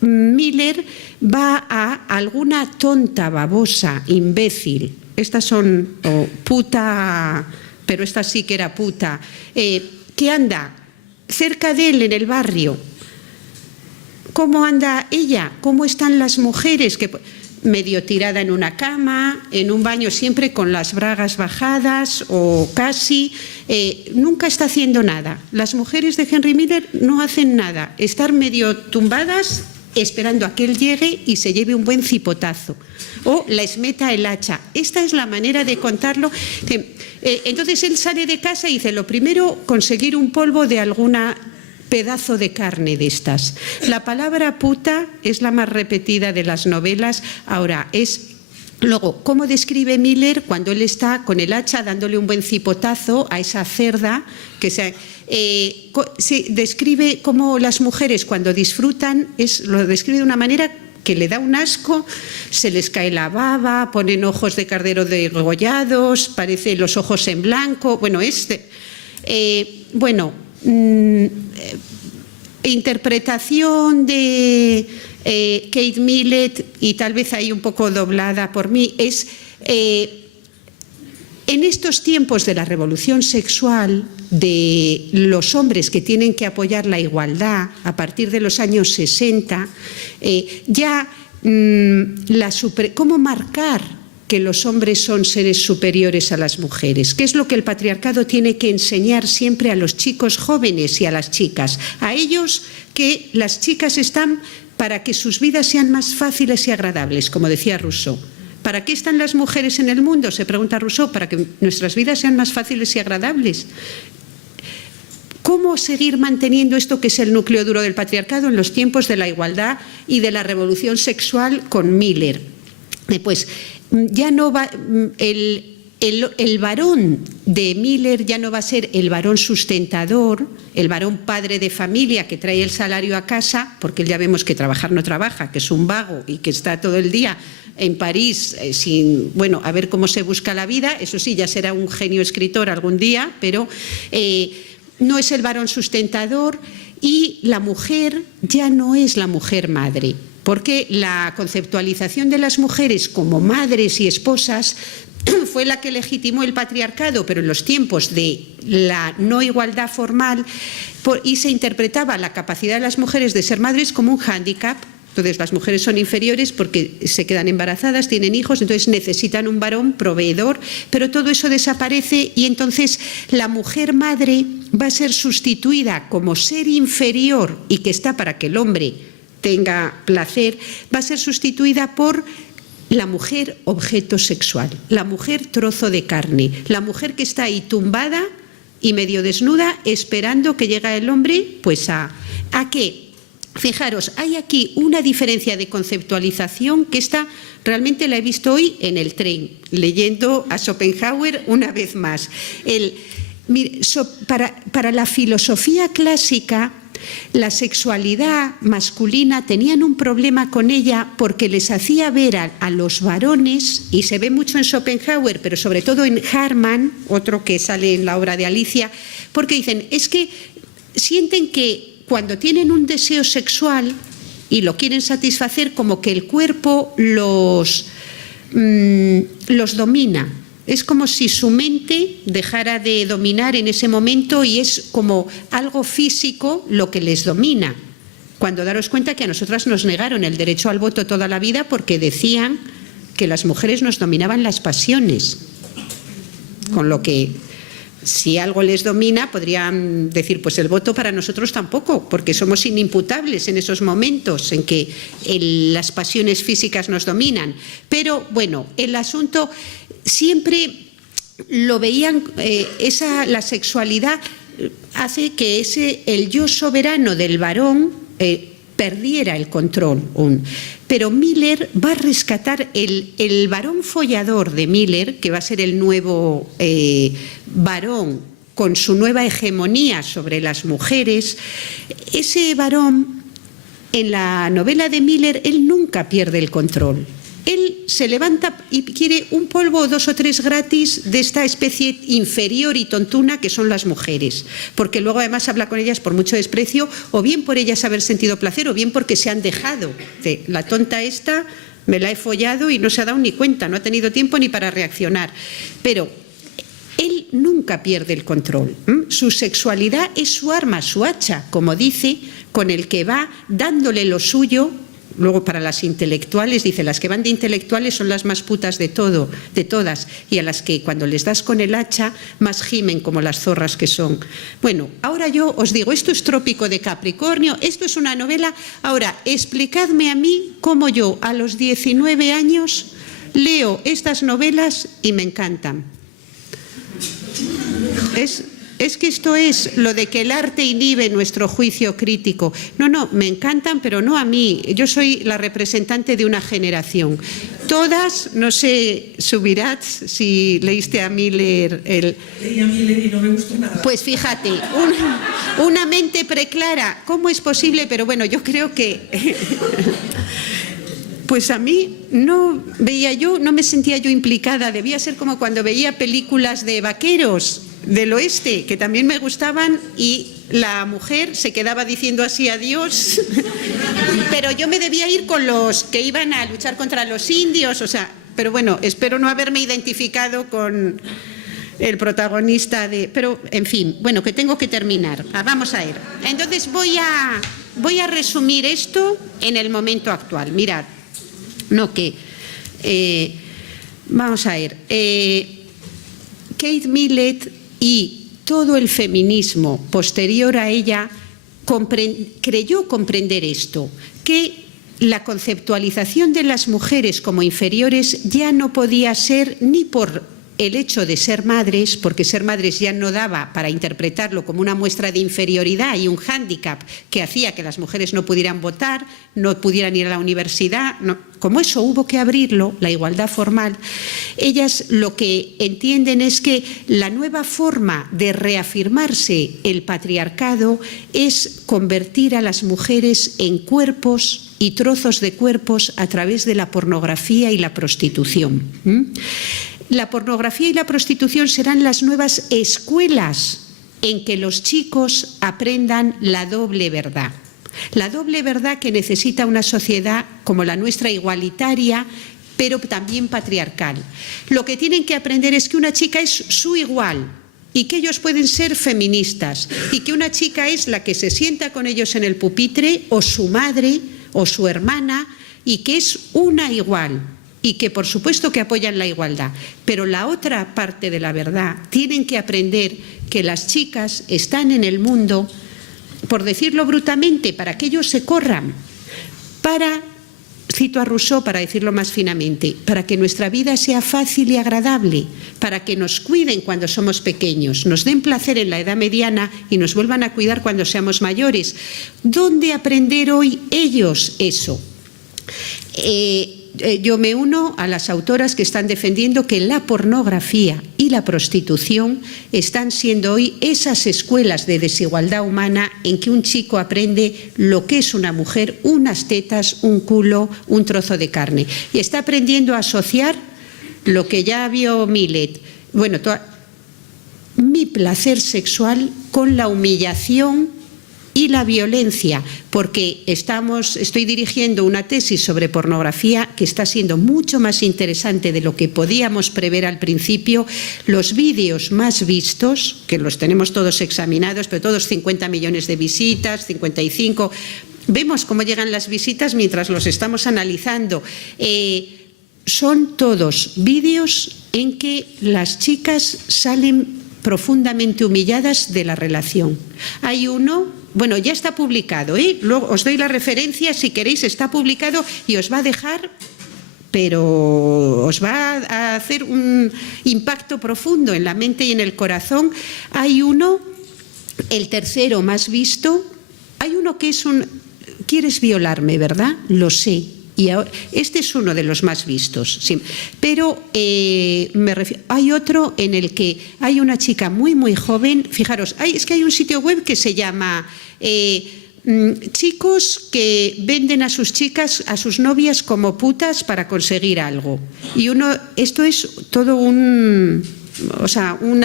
Miller va a alguna tonta, babosa, imbécil, estas son puta, pero esta sí que era puta, que anda cerca de él en el barrio. ¿Cómo anda ella? ¿Cómo están las mujeres? Medio tirada en una cama, en un baño siempre con las bragas bajadas o casi, nunca está haciendo nada. Las mujeres de Henry Miller no hacen nada, están medio tumbadas esperando a que él llegue y se lleve un buen cipotazo o les meta el hacha. Esta es la manera de contarlo. Entonces él sale de casa y dice, lo primero, conseguir un polvo de alguna... pedazo de carne de estas. La palabra puta es la más repetida de las novelas. Ahora, luego, ¿cómo describe Miller cuando él está con el hacha dándole un buen cipotazo a esa cerda? Describe cómo las mujeres cuando disfrutan, lo describe de una manera que le da un asco, se les cae la baba, ponen ojos de cardero degollados, parecen los ojos en blanco. Bueno, interpretación de Kate Millett, y tal vez ahí un poco doblada por mí, es en estos tiempos de la revolución sexual, de los hombres que tienen que apoyar la igualdad a partir de los años 60, ¿cómo marcar que los hombres son seres superiores a las mujeres? ¿Qué es lo que el patriarcado tiene que enseñar siempre a los chicos jóvenes y a las chicas? A ellos, que las chicas están para que sus vidas sean más fáciles y agradables, como decía Rousseau. ¿Para qué están las mujeres en el mundo?, se pregunta Rousseau, para que nuestras vidas sean más fáciles y agradables. ¿Cómo seguir manteniendo esto que es el núcleo duro del patriarcado en los tiempos de la igualdad y de la revolución sexual con Miller? Pues ya no va el varón de Miller ya no va a ser el varón sustentador, el varón padre de familia que trae el salario a casa, porque ya vemos que trabajar no trabaja, que es un vago y que está todo el día en París a ver cómo se busca la vida. Eso sí, ya será un genio escritor algún día, pero no es el varón sustentador, y la mujer ya no es la mujer madre, porque la conceptualización de las mujeres como madres y esposas fue la que legitimó el patriarcado, pero en los tiempos de la no igualdad formal, y se interpretaba la capacidad de las mujeres de ser madres como un hándicap. Entonces las mujeres son inferiores porque se quedan embarazadas, tienen hijos, entonces necesitan un varón proveedor, pero todo eso desaparece, y entonces la mujer madre va a ser sustituida como ser inferior y que está para que el hombre tenga placer, va a ser sustituida por la mujer objeto sexual, la mujer trozo de carne, la mujer que está ahí tumbada y medio desnuda esperando que llegue el hombre, pues ¿a qué? Fijaros, hay aquí una diferencia de conceptualización que realmente la he visto hoy en el tren, leyendo a Schopenhauer una vez más. Para la filosofía clásica, la sexualidad masculina tenían un problema con ella porque les hacía ver a los varones, y se ve mucho en Schopenhauer, pero sobre todo en Harman, otro que sale en la obra de Alicia, porque dicen, es que sienten que cuando tienen un deseo sexual y lo quieren satisfacer, como que el cuerpo los domina. Es como si su mente dejara de dominar en ese momento, y es como algo físico lo que les domina. Cuando daros cuenta que a nosotras nos negaron el derecho al voto toda la vida porque decían que las mujeres nos dominaban las pasiones. Con lo que, si algo les domina, podrían decir, pues el voto para nosotros tampoco, porque somos inimputables en esos momentos en que las pasiones físicas nos dominan. Pero bueno, el asunto siempre lo veían, la sexualidad hace que el yo soberano del varón perdiera el control. Pero Miller va a rescatar el varón follador de Miller, que va a ser el nuevo varón con su nueva hegemonía sobre las mujeres. Ese varón, en la novela de Miller, él nunca pierde el control. Él se levanta y quiere un polvo o 2 o 3 gratis de esta especie inferior y tontuna que son las mujeres, porque luego además habla con ellas por mucho desprecio, o bien por ellas haber sentido placer, o bien porque se han dejado. La tonta esta me la he follado y no se ha dado ni cuenta, no ha tenido tiempo ni para reaccionar. Pero él nunca pierde el control. Su sexualidad es su arma, su hacha, como dice, con el que va dándole lo suyo. Luego, para las intelectuales, dice, las que van de intelectuales son las más putas de todas, y a las que cuando les das con el hacha más gimen como las zorras que son. Bueno, ahora yo os digo, esto es Trópico de Capricornio, esto es una novela. Ahora, explicadme a mí cómo yo a los 19 años leo estas novelas y me encantan. Es que esto es lo de que el arte inhibe nuestro juicio crítico. No, me encantan, pero no a mí. Yo soy la representante de una generación. Todas, no sé, Subirats, si leíste a Miller. Leí a Miller y no me gustó nada. Pues fíjate, una mente preclara. ¿Cómo es posible? Pero bueno, yo creo que... Pues a mí no me sentía yo implicada. Debía ser como cuando veía películas de vaqueros del oeste, que también me gustaban, y la mujer se quedaba diciendo así adiós, pero yo me debía ir con los que iban a luchar contra los indios, o sea, pero bueno, espero no haberme identificado con el protagonista de... Pero, en fin, bueno, que tengo que terminar. Vamos a ver. Entonces voy a resumir esto en el momento actual. Mirad. Vamos a ver, Kate Millett y todo el feminismo posterior a ella creyó comprender esto, que la conceptualización de las mujeres como inferiores ya no podía ser ni por el hecho de ser madres, porque ser madres ya no daba para interpretarlo como una muestra de inferioridad y un hándicap que hacía que las mujeres no pudieran votar, no pudieran ir a la universidad. Como eso hubo que abrirlo, la igualdad formal, ellas lo que entienden es que la nueva forma de reafirmarse el patriarcado es convertir a las mujeres en cuerpos y trozos de cuerpos a través de la pornografía y la prostitución. La pornografía y la prostitución serán las nuevas escuelas en que los chicos aprendan la doble verdad. La doble verdad que necesita una sociedad como la nuestra, igualitaria, pero también patriarcal. Lo que tienen que aprender es que una chica es su igual y que ellos pueden ser feministas y que una chica es la que se sienta con ellos en el pupitre, o su madre o su hermana, y que es una igual. Y que por supuesto que apoyan la igualdad, pero la otra parte de la verdad, tienen que aprender que las chicas están en el mundo, por decirlo brutamente, para que ellos se corran, cito a Rousseau para decirlo más finamente, para que nuestra vida sea fácil y agradable, para que nos cuiden cuando somos pequeños, nos den placer en la edad mediana y nos vuelvan a cuidar cuando seamos mayores. ¿Dónde aprender hoy ellos eso? Yo me uno a las autoras que están defendiendo que la pornografía y la prostitución están siendo hoy esas escuelas de desigualdad humana en que un chico aprende lo que es una mujer, unas tetas, un culo, un trozo de carne. Y está aprendiendo a asociar lo que ya vio Millett, mi placer sexual con la humillación y la violencia, porque estoy dirigiendo una tesis sobre pornografía que está siendo mucho más interesante de lo que podíamos prever al principio. Los vídeos más vistos, que los tenemos todos examinados, pero todos 50 millones de visitas, 55, vemos cómo llegan las visitas mientras los estamos analizando. Son todos vídeos en que las chicas salen profundamente humilladas de la relación. Hay uno... Bueno, ya está publicado, luego os doy la referencia, si queréis, está publicado y os va a dejar, pero os va a hacer un impacto profundo en la mente y en el corazón. Hay uno, el tercero más visto, hay uno que es ¿quieres violarme, verdad? Lo sé. Y ahora, este es uno de los más vistos, sí. Pero hay otro en el que hay una chica muy muy joven, fijaros, es que hay un sitio web que se llama chicos que venden a sus chicas, a sus novias como putas para conseguir algo. Y esto es todo una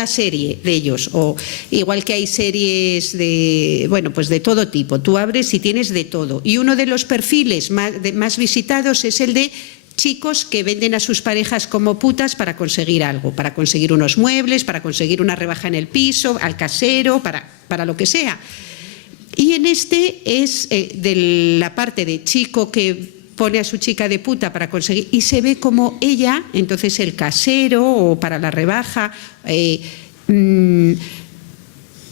serie de ellos, o igual que hay series de todo tipo, tú abres y tienes de todo, y uno de los perfiles más visitados es el de chicos que venden a sus parejas como putas para conseguir algo, para conseguir unos muebles, para conseguir una rebaja en el piso, al casero, para lo que sea. Y en este es de la parte de chico que pone a su chica de puta para conseguir, y se ve como ella, entonces el casero o para la rebaja,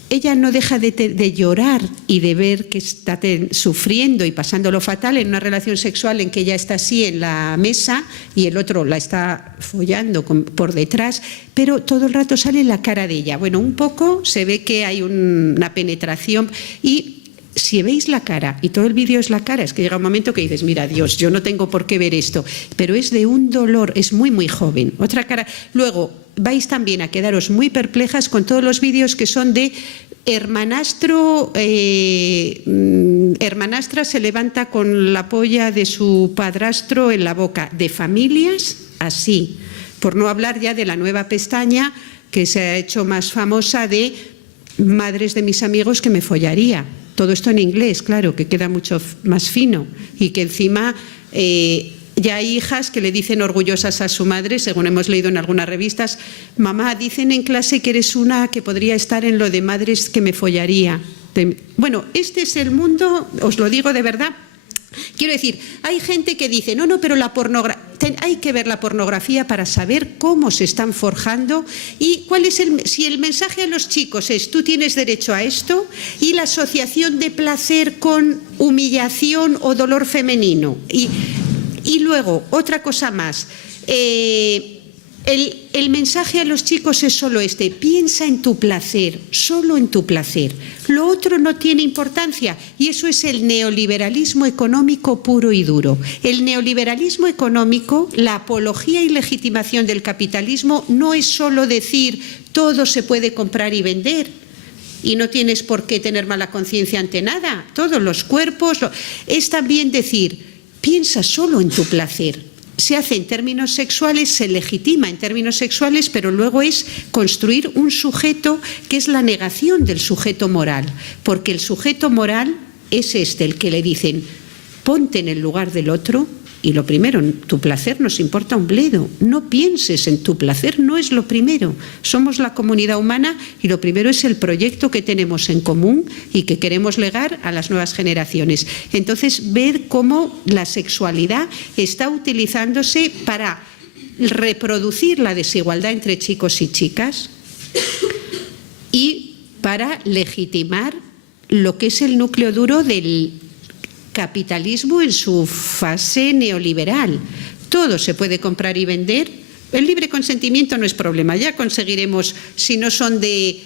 ella no deja de llorar y de ver que está sufriendo y pasándolo fatal en una relación sexual en que ella está así en la mesa y el otro la está follando por detrás, pero todo el rato sale la cara de ella. Bueno, un poco se ve que hay una penetración y si veis la cara, y todo el vídeo es la cara, es que llega un momento que dices, mira, Dios, yo no tengo por qué ver esto, pero es de un dolor, es muy, muy joven. Otra cara. Luego, vais también a quedaros muy perplejas con todos los vídeos que son de hermanastra se levanta con la polla de su padrastro en la boca, de familias así, por no hablar ya de la nueva pestaña que se ha hecho más famosa de madres de mis amigos que me follaría. Todo esto en inglés, claro, que queda mucho más fino y que encima ya hay hijas que le dicen orgullosas a su madre, según hemos leído en algunas revistas, mamá, dicen en clase que eres una que podría estar en lo de madres que me follaría. Bueno, este es el mundo, os lo digo de verdad. Quiero decir, hay gente que dice, no, pero la pornografía, hay que ver la pornografía para saber cómo se están forjando y cuál es si el mensaje a los chicos es tú tienes derecho a esto y la asociación de placer con humillación o dolor femenino. Y luego, otra cosa más, el mensaje a los chicos es solo este, piensa en tu placer, solo en tu placer. Lo otro no tiene importancia y eso es el neoliberalismo económico puro y duro. El neoliberalismo económico, la apología y legitimación del capitalismo no es solo decir todo se puede comprar y vender y no tienes por qué tener mala conciencia ante nada, todos los cuerpos, es también decir, piensa solo en tu placer. Se hace en términos sexuales, se legitima en términos sexuales, pero luego es construir un sujeto que es la negación del sujeto moral, porque el sujeto moral es el que le dicen, ponte en el lugar del otro y lo primero, tu placer nos importa un bledo, no pienses en tu placer, no es lo primero. Somos la comunidad humana y lo primero es el proyecto que tenemos en común y que queremos legar a las nuevas generaciones. Entonces, ver cómo la sexualidad está utilizándose para reproducir la desigualdad entre chicos y chicas y para legitimar lo que es el núcleo duro del capitalismo en su fase neoliberal. Todo se puede comprar y vender. El libre consentimiento no es problema. Ya conseguiremos, si no son de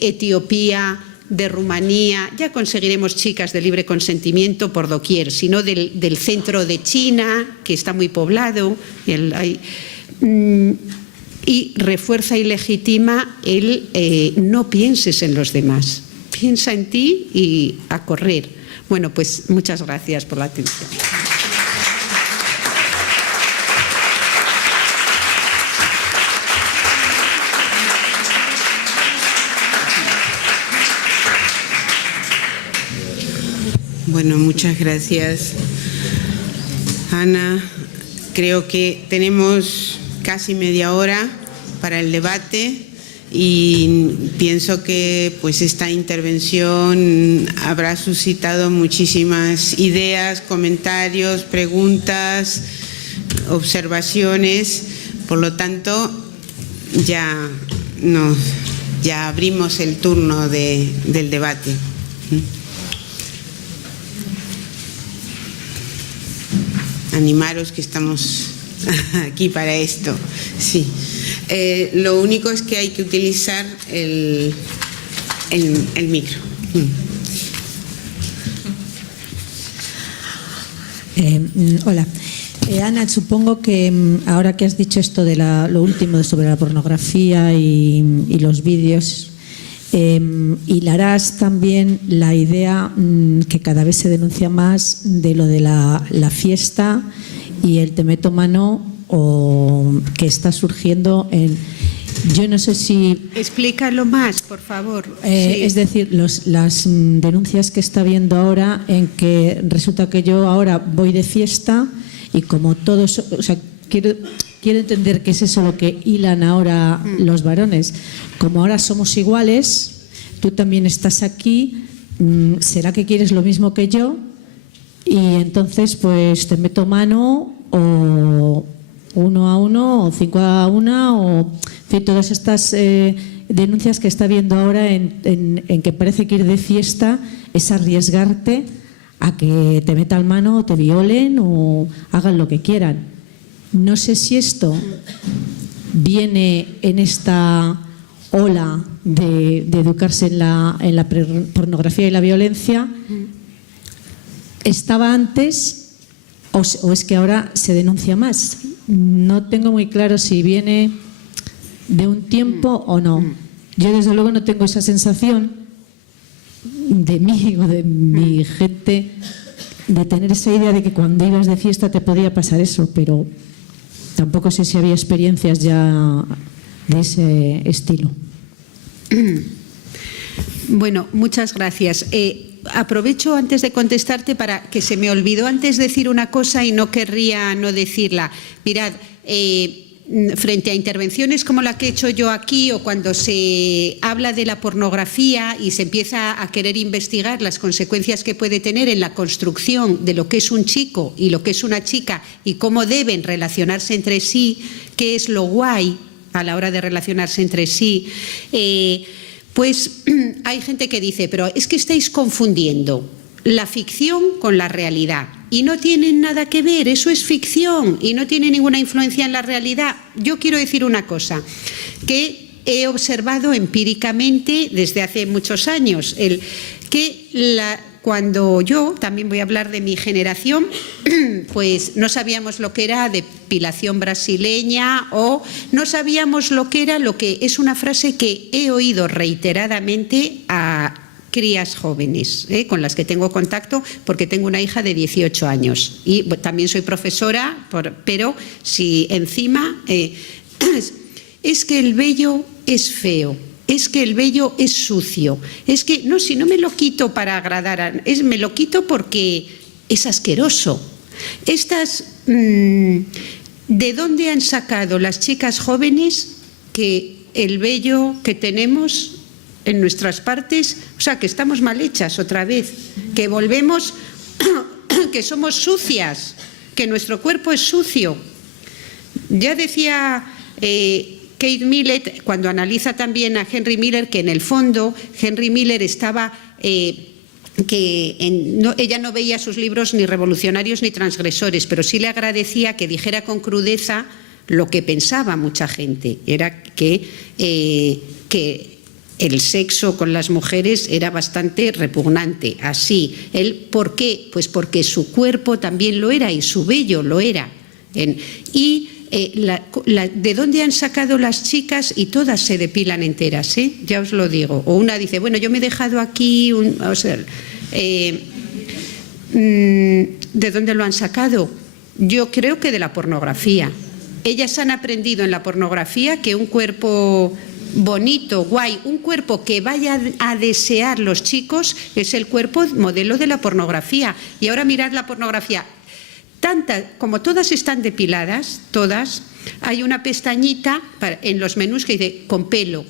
Etiopía, de Rumanía, ya conseguiremos chicas de libre consentimiento por doquier, sino del centro de China, que está muy poblado, y refuerza y legitima el no pienses en los demás. Piensa en ti y a correr. Bueno, pues muchas gracias por la atención. Bueno, muchas gracias, Ana. Creo que tenemos casi media hora para el debate. Y pienso que pues esta intervención habrá suscitado muchísimas ideas, comentarios, preguntas, observaciones. Por lo tanto, ya abrimos el turno del debate. Animaros que estamos aquí para esto. Sí. Lo único es que hay que utilizar el micro. Hola. Ana, supongo que ahora que has dicho esto de lo último sobre la pornografía y los vídeos, hilarás también la idea que cada vez se denuncia más de lo de la fiesta y el te meto mano o que está surgiendo yo no sé si... Explícalo más, por favor. Sí. Es decir, las denuncias que está habiendo ahora en que resulta que yo ahora voy de fiesta y como todos... O sea, quiero entender que es eso lo que hilan ahora los varones. Como ahora somos iguales, tú también estás aquí, ¿será que quieres lo mismo que yo? Y entonces pues te meto mano o 1 a 1 o 5 a 1 o en fin, todas estas denuncias que está habiendo ahora en que parece que ir de fiesta es arriesgarte a que te metan mano o te violen o hagan lo que quieran. No sé si esto viene en esta ola de educarse en la pornografía y la violencia. ¿Estaba antes o es que ahora se denuncia más? No tengo muy claro si viene de un tiempo o no. Yo desde luego no tengo esa sensación de mí o de mi gente de tener esa idea de que cuando ibas de fiesta te podía pasar eso, pero tampoco sé si había experiencias ya de ese estilo. Bueno, muchas gracias. Aprovecho antes de contestarte para que se me olvidó antes decir una cosa y no querría no decirla. Mirad, frente a intervenciones como la que he hecho yo aquí o cuando se habla de la pornografía y se empieza a querer investigar las consecuencias que puede tener en la construcción de lo que es un chico y lo que es una chica y cómo deben relacionarse entre sí, qué es lo guay a la hora de relacionarse entre sí, pues hay gente que dice, pero es que estáis confundiendo la ficción con la realidad y no tienen nada que ver, eso es ficción y no tiene ninguna influencia en la realidad. Yo quiero decir una cosa, que he observado empíricamente desde hace muchos años, cuando yo, también voy a hablar de mi generación, pues no sabíamos lo que era depilación brasileña o no sabíamos lo que es una frase que he oído reiteradamente a crías jóvenes, con las que tengo contacto porque tengo una hija de 18 años y también soy profesora, pero si encima es que el vello es feo. Es que el vello es sucio, es que no, si no me lo quito para agradar, me lo quito porque es asqueroso. ¿De dónde han sacado las chicas jóvenes que el vello que tenemos en nuestras partes, o sea, que estamos mal hechas otra vez, que volvemos, que somos sucias, que nuestro cuerpo es sucio? Ya decía Kate Millett, cuando analiza también a Henry Miller, que en el fondo Henry Miller estaba, ella no veía sus libros ni revolucionarios ni transgresores, pero sí le agradecía que dijera con crudeza lo que pensaba mucha gente, era que el sexo con las mujeres era bastante repugnante, así. ¿Por qué? Pues porque su cuerpo también lo era y su vello lo era. ¿De dónde han sacado las chicas? Y todas se depilan enteras, ya os lo digo. O una dice, bueno, yo me he dejado aquí, ¿de dónde lo han sacado? Yo creo que de la pornografía. Ellas han aprendido en la pornografía que un cuerpo bonito, guay, un cuerpo que vaya a desear los chicos es el cuerpo modelo de la pornografía. Y ahora mirad la pornografía. Como todas están depiladas, todas, hay una pestañita en los menús que dice con pelo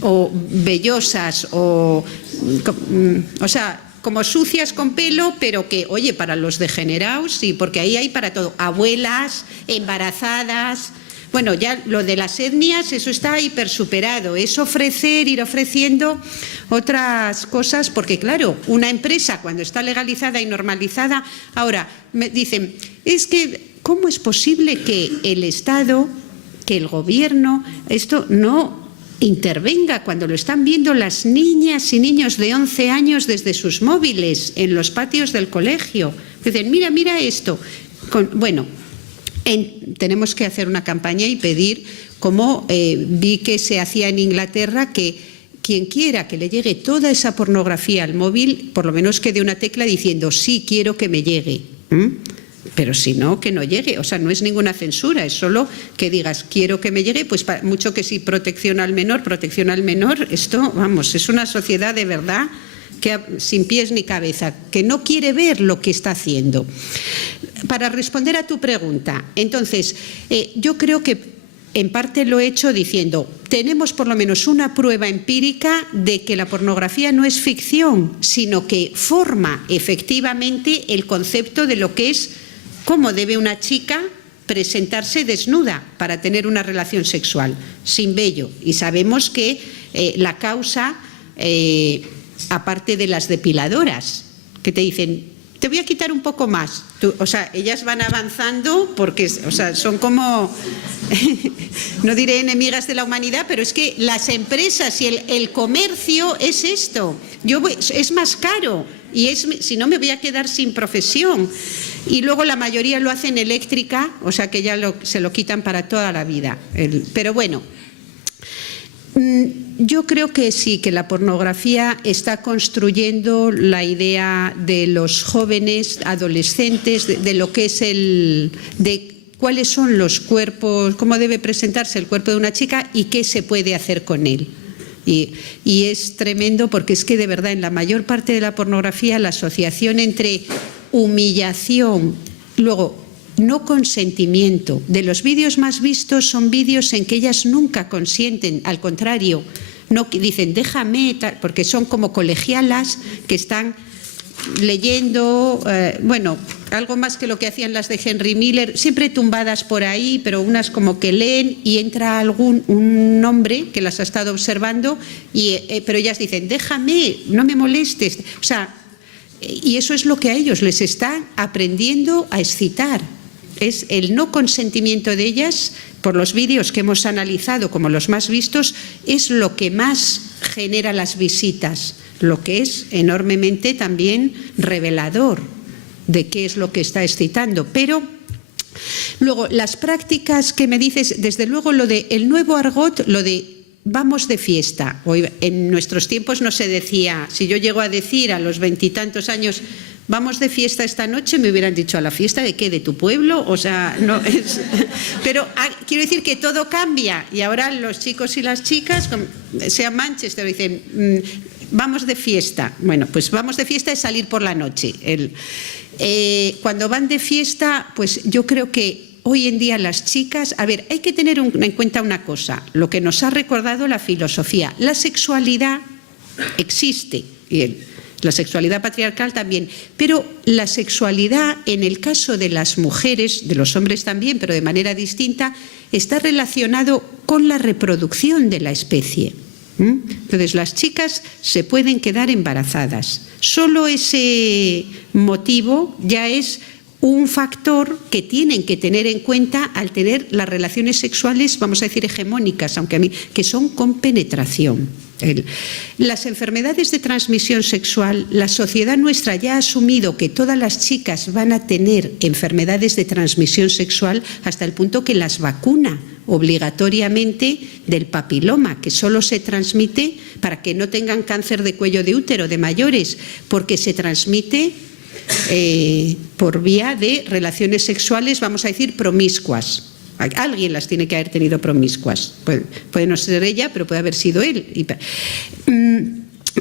o vellosas o sea, como sucias con pelo, pero que, oye, para los degenerados, sí, porque ahí hay para todo, abuelas, embarazadas. Bueno, ya lo de las etnias, eso está hipersuperado, es ir ofreciendo otras cosas, porque claro, una empresa cuando está legalizada y normalizada, ahora me dicen, es que ¿cómo es posible que el Estado, que el gobierno, esto no intervenga cuando lo están viendo las niñas y niños de 11 años desde sus móviles en los patios del colegio? Dicen, mira esto. Tenemos que hacer una campaña y pedir, como vi que se hacía en Inglaterra, que quien quiera que le llegue toda esa pornografía al móvil, por lo menos que dé una tecla diciendo sí, quiero que me llegue. Pero si no, que no llegue. O sea, no es ninguna censura, es solo que digas quiero que me llegue, pues mucho que sí, protección al menor, esto, vamos, es una sociedad de verdad que sin pies ni cabeza, que no quiere ver lo que está haciendo. Para responder a tu pregunta, entonces, yo creo que en parte lo he hecho diciendo, tenemos por lo menos una prueba empírica de que la pornografía no es ficción, sino que forma efectivamente el concepto de lo que es, cómo debe una chica presentarse desnuda para tener una relación sexual, sin vello. Y sabemos que la causa, aparte de las depiladoras, que te dicen, te voy a quitar un poco más. O sea, ellas van avanzando porque, o sea, son como, no diré enemigas de la humanidad, pero es que las empresas y el comercio es esto. Es más caro y si no me voy a quedar sin profesión. Y luego la mayoría lo hacen eléctrica, o sea que ya se lo quitan para toda la vida. Pero bueno, yo creo que sí, que la pornografía está construyendo la idea de los jóvenes, adolescentes, de lo que es de cuáles son los cuerpos, cómo debe presentarse el cuerpo de una chica y qué se puede hacer con él. Y es tremendo porque es que de verdad en la mayor parte de la pornografía la asociación entre humillación, luego no consentimiento. De los vídeos más vistos son vídeos en que ellas nunca consienten, al contrario, no dicen déjame, porque son como colegialas que están leyendo, bueno, algo más que lo que hacían las de Henry Miller, siempre tumbadas por ahí, pero unas como que leen y entra un hombre que las ha estado observando, pero ellas dicen déjame, no me molestes, o sea, y eso es lo que a ellos les está aprendiendo a excitar. Es el no consentimiento de ellas, por los vídeos que hemos analizado como los más vistos, es lo que más genera las visitas, lo que es enormemente también revelador de qué es lo que está excitando. Pero luego, las prácticas que me dices, desde luego lo de el nuevo argot, lo de vamos de fiesta. Hoy, en nuestros tiempos no se decía, si yo llego a decir a los 20 y tantos años, vamos de fiesta esta noche, me hubieran dicho, ¿a la fiesta de qué? ¿De tu pueblo? O sea, no es... Pero quiero decir que todo cambia y ahora los chicos y las chicas, sea Manchester, dicen, vamos de fiesta. Bueno, pues vamos de fiesta es salir por la noche. Cuando van de fiesta, pues yo creo que hoy en día las chicas, a ver, hay que tener en cuenta una cosa, lo que nos ha recordado la filosofía, la sexualidad existe, la sexualidad patriarcal también, pero la sexualidad en el caso de las mujeres, de los hombres también, pero de manera distinta, está relacionado con la reproducción de la especie. Entonces las chicas se pueden quedar embarazadas. Solo ese motivo ya es un factor que tienen que tener en cuenta al tener las relaciones sexuales, vamos a decir hegemónicas, aunque que son con penetración. Las enfermedades de transmisión sexual, la sociedad nuestra ya ha asumido que todas las chicas van a tener enfermedades de transmisión sexual hasta el punto que las vacuna obligatoriamente del papiloma, que solo se transmite para que no tengan cáncer de cuello de útero de mayores, porque se transmite por vía de relaciones sexuales, vamos a decir, promiscuas. Alguien las tiene que haber tenido promiscuas. Puede no ser ella, pero puede haber sido él.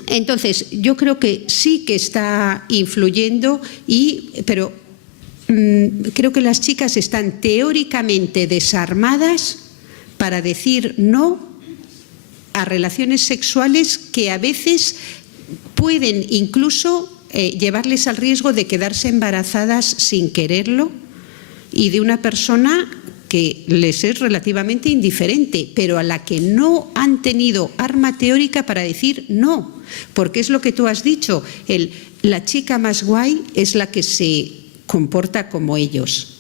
Entonces, yo creo que sí que está influyendo, pero creo que las chicas están teóricamente desarmadas para decir no a relaciones sexuales que a veces pueden incluso llevarles al riesgo de quedarse embarazadas sin quererlo y de una persona que les es relativamente indiferente, pero a la que no han tenido arma teórica para decir no, porque es lo que tú has dicho, la chica más guay es la que se comporta como ellos,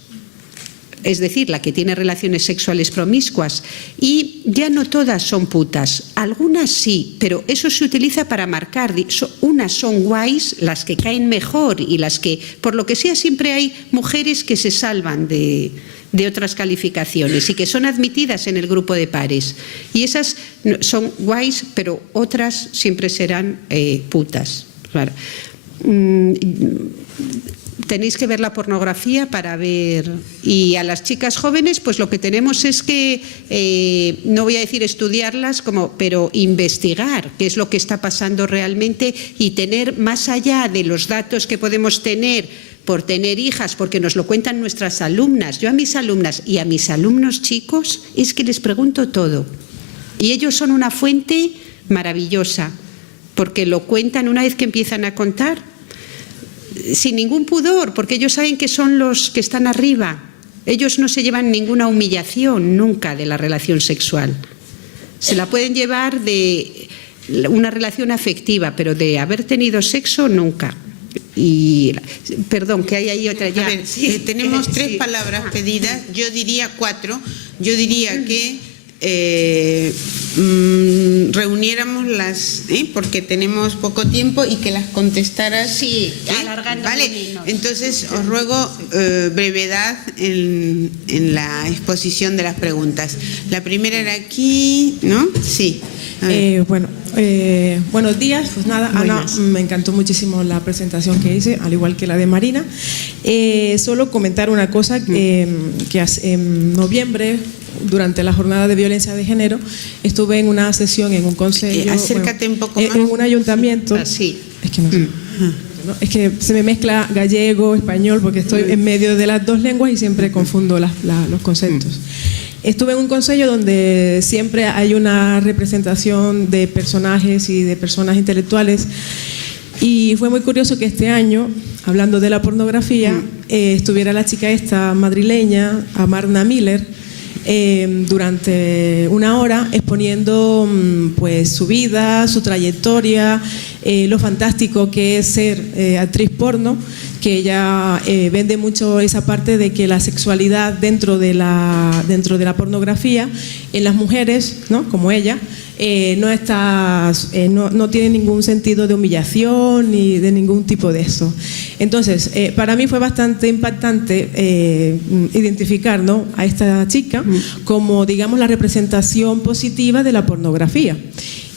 es decir, la que tiene relaciones sexuales promiscuas, y ya no todas son putas, algunas sí, pero eso se utiliza para marcar, unas son guays, las que caen mejor y las que, por lo que sea, siempre hay mujeres que se salvan de otras calificaciones y que son admitidas en el grupo de pares, y esas son guays, pero otras siempre serán putas. Claro. Tenéis que ver la pornografía para ver, y a las chicas jóvenes pues lo que tenemos es que, no voy a decir estudiarlas, pero investigar qué es lo que está pasando realmente y tener más allá de los datos que podemos tener por tener hijas, porque nos lo cuentan nuestras alumnas. Yo a mis alumnas y a mis alumnos chicos es que les pregunto todo y ellos son una fuente maravillosa porque lo cuentan una vez que empiezan a contar sin ningún pudor, porque ellos saben que son los que están arriba. Ellos no se llevan ninguna humillación nunca de la relación sexual. Se la pueden llevar de una relación afectiva, pero de haber tenido sexo nunca. Y, perdón, que hay ahí otra ya. A ver, tenemos 3 palabras pedidas, yo diría 4. Yo diría que reuniéramos las, porque tenemos poco tiempo, y que las contestaras. Sí, alargando. Vale, entonces os ruego brevedad en la exposición de las preguntas. La primera era aquí, ¿no? Sí. Buenos días. Pues nada, Ana, me encantó muchísimo la presentación que hice, al igual que la de Marina. Solo comentar una cosa, que en noviembre, durante la jornada de violencia de género, estuve en una sesión en un consejo. Acércate un poco más. En un ayuntamiento. Sí. Es que no sé. ¿no? Es que se me mezcla gallego, español, porque estoy en medio de las dos lenguas y siempre confundo los conceptos. Estuve en un consejo donde siempre hay una representación de personajes y de personas intelectuales, y fue muy curioso que este año, hablando de la pornografía, estuviera la chica esta madrileña, Amarna Miller, durante una hora exponiendo pues su vida, su trayectoria, lo fantástico que es ser actriz porno, que ella vende mucho esa parte de que la sexualidad dentro de la pornografía en las mujeres, ¿no?, como ella, no tiene ningún sentido de humillación ni de ningún tipo de eso. Entonces, para mí fue bastante impactante identificar, ¿no?, a esta chica como, digamos, la representación positiva de la pornografía.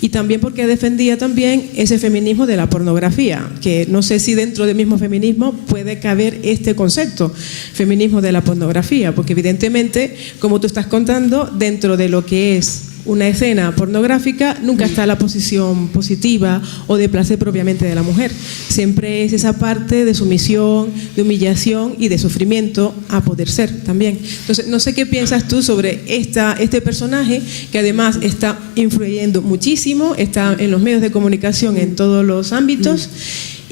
Y también porque defendía también ese feminismo de la pornografía, que no sé si dentro del mismo feminismo puede caber este concepto, feminismo de la pornografía, porque evidentemente, como tú estás contando, dentro de lo que es una escena pornográfica nunca está la posición positiva o de placer propiamente de la mujer. Siempre es esa parte de sumisión, de humillación y de sufrimiento a poder ser también. Entonces, no sé qué piensas tú sobre este personaje, que además está influyendo muchísimo, está en los medios de comunicación en todos los ámbitos,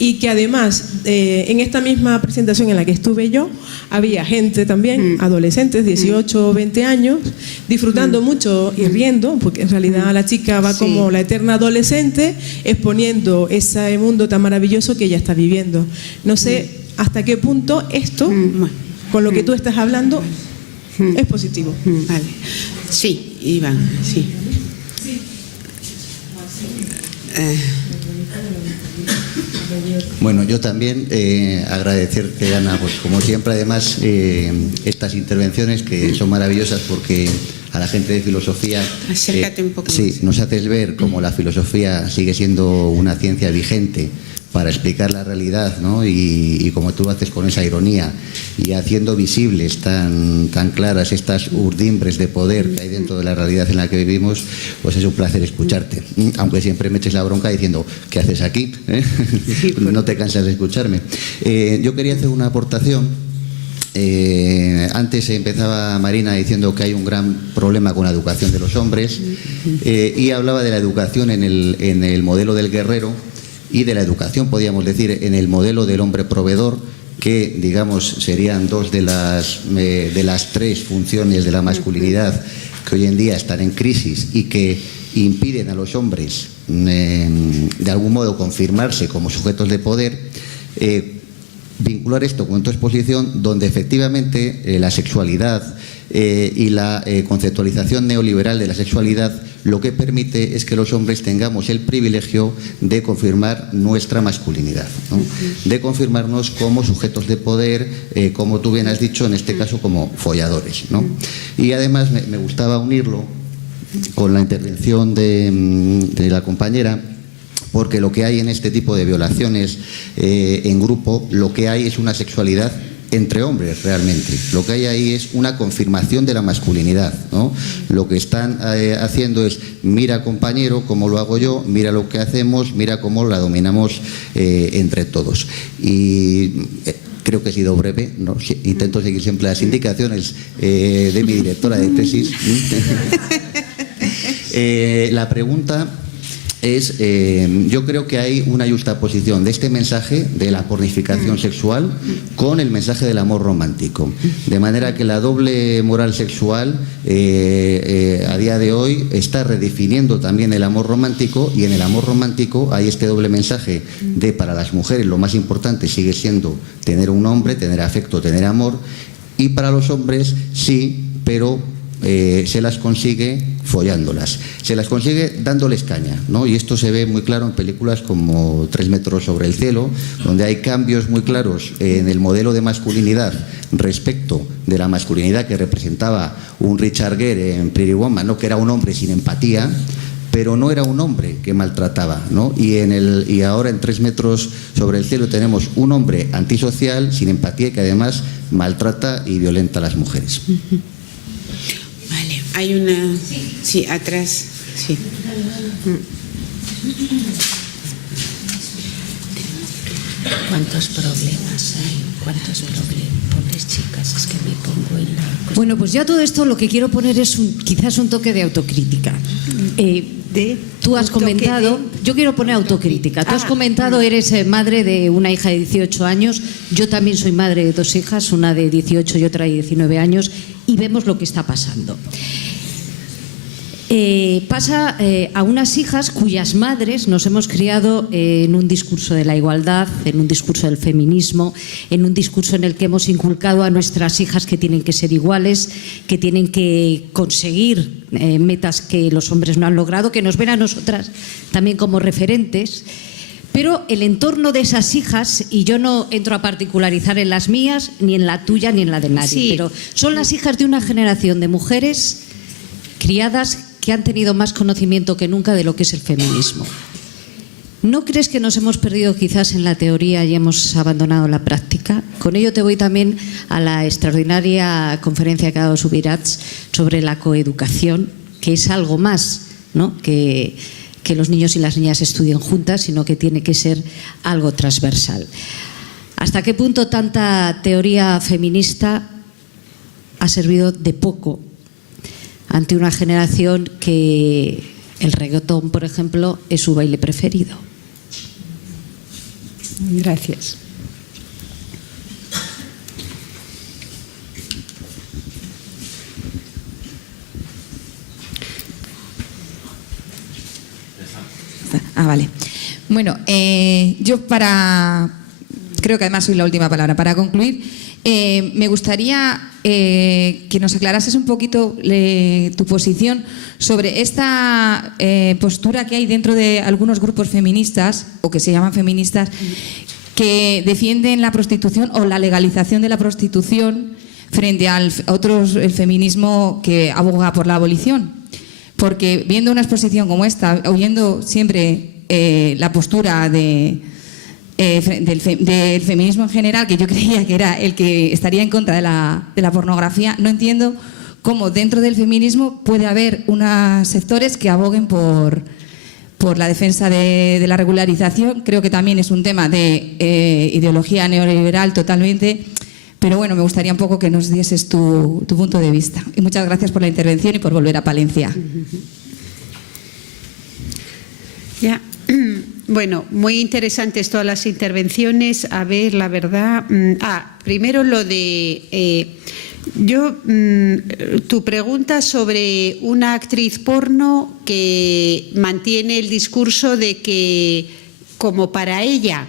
y que además en esta misma presentación en la que estuve yo había gente también, adolescentes, 18 o 20 años, disfrutando mucho y riendo, porque en realidad la chica va como la eterna adolescente exponiendo ese mundo tan maravilloso que ella está viviendo. No sé hasta qué punto esto, con lo que tú estás hablando, es positivo. Vale. Sí, Iván, sí. Bueno, yo también agradecerte, Ana, pues como siempre, además, estas intervenciones que son maravillosas, porque a la gente de filosofía, acércate un poco sí, más, nos haces ver cómo la filosofía sigue siendo una ciencia vigente para explicar la realidad, ¿no? Y como tú lo haces con esa ironía y haciendo visibles tan claras estas urdimbres de poder que hay dentro de la realidad en la que vivimos, pues es un placer escucharte, aunque siempre me eches la bronca diciendo ¿qué haces aquí? No te cansas de escucharme. Yo quería hacer una aportación. Antes empezaba Marina diciendo que hay un gran problema con la educación de los hombres, y hablaba de la educación en el modelo del guerrero, y de la educación, podríamos decir, en el modelo del hombre proveedor, que, digamos, serían dos de las 3 funciones de la masculinidad que hoy en día están en crisis y que impiden a los hombres, de algún modo, confirmarse como sujetos de poder. Vincular esto con tu exposición, donde efectivamente la sexualidad y la conceptualización neoliberal de la sexualidad lo que permite es que los hombres tengamos el privilegio de confirmar nuestra masculinidad, ¿no? De confirmarnos como sujetos de poder, como tú bien has dicho, en este caso como folladores, ¿no? Y además me gustaba unirlo con la intervención de la compañera, porque lo que hay en este tipo de violaciones en grupo, lo que hay es una sexualidad entre hombres realmente. Lo que hay ahí es una confirmación de la masculinidad, ¿no? Lo que están haciendo es: mira, compañero, cómo lo hago yo, mira lo que hacemos, mira cómo la dominamos entre todos. Y creo que he sido breve, ¿no? Intento seguir siempre las indicaciones de mi directora de tesis. La pregunta yo creo que hay una justaposición de este mensaje de la pornificación sexual con el mensaje del amor romántico. De manera que la doble moral sexual a día de hoy está redefiniendo también el amor romántico, y en el amor romántico hay este doble mensaje de para las mujeres lo más importante sigue siendo tener un hombre, tener afecto, tener amor, y para los hombres sí, pero se las consigue follándolas, se las consigue dándoles caña, ¿no? Y esto se ve muy claro en películas como 3 metros sobre el cielo, donde hay cambios muy claros en el modelo de masculinidad respecto de la masculinidad que representaba un Richard Gere en Pretty Woman, ¿no? Que era un hombre sin empatía, pero no era un hombre que maltrataba, ¿no? Y ahora en 3 metros sobre el cielo tenemos un hombre antisocial, sin empatía, y que además maltrata y violenta a las mujeres. Vale, hay una... Sí, atrás. Sí. ¿Cuántos problemas hay? ¿Cuántos problemas? Pobres chicas, es que me pongo en la... Bueno, pues yo a todo esto lo que quiero poner es quizás un toque de autocrítica. Tú has comentado... Yo quiero poner autocrítica. Tú has comentado, eres madre de una hija de 18 años. Yo también soy madre de 2 hijas, una de 18 y otra de 19 años, y vemos lo que está pasando. Pasa a unas hijas cuyas madres nos hemos criado en un discurso de la igualdad, en un discurso del feminismo, en un discurso en el que hemos inculcado a nuestras hijas que tienen que ser iguales, que tienen que conseguir metas que los hombres no han logrado, que nos ven a nosotras también como referentes. Pero el entorno de esas hijas, y yo no entro a particularizar en las mías, ni en la tuya, ni en la de nadie, sí, pero son las hijas de una generación de mujeres criadas que han tenido más conocimiento que nunca de lo que es el feminismo. ¿No crees que nos hemos perdido quizás en la teoría y hemos abandonado la práctica? Con ello te voy también a la extraordinaria conferencia que ha dado Subirats sobre la coeducación, que es algo más, ¿no?, que los niños y las niñas estudien juntas, sino que tiene que ser algo transversal. ¿Hasta qué punto tanta teoría feminista ha servido de poco ante una generación que el reggaetón, por ejemplo, es su baile preferido? Gracias. Vale. Bueno, yo creo que además soy la última palabra. Para concluir, me gustaría que nos aclarases un poquito tu posición sobre esta postura que hay dentro de algunos grupos feministas, o que se llaman feministas, que defienden la prostitución o la legalización de la prostitución frente al el feminismo que aboga por la abolición. Porque viendo una exposición como esta, oyendo siempre la postura del feminismo en general, que yo creía que era el que estaría en contra de la pornografía, no entiendo cómo dentro del feminismo puede haber unos sectores que aboguen por la defensa de la regularización. Creo que también es un tema de ideología neoliberal totalmente, pero bueno, me gustaría un poco que nos dieses tu punto de vista. Y muchas gracias por la intervención y por volver a Palencia. Ya. Bueno, muy interesantes todas las intervenciones. A ver, la verdad... primero lo de... tu pregunta sobre una actriz porno que mantiene el discurso de que, como para ella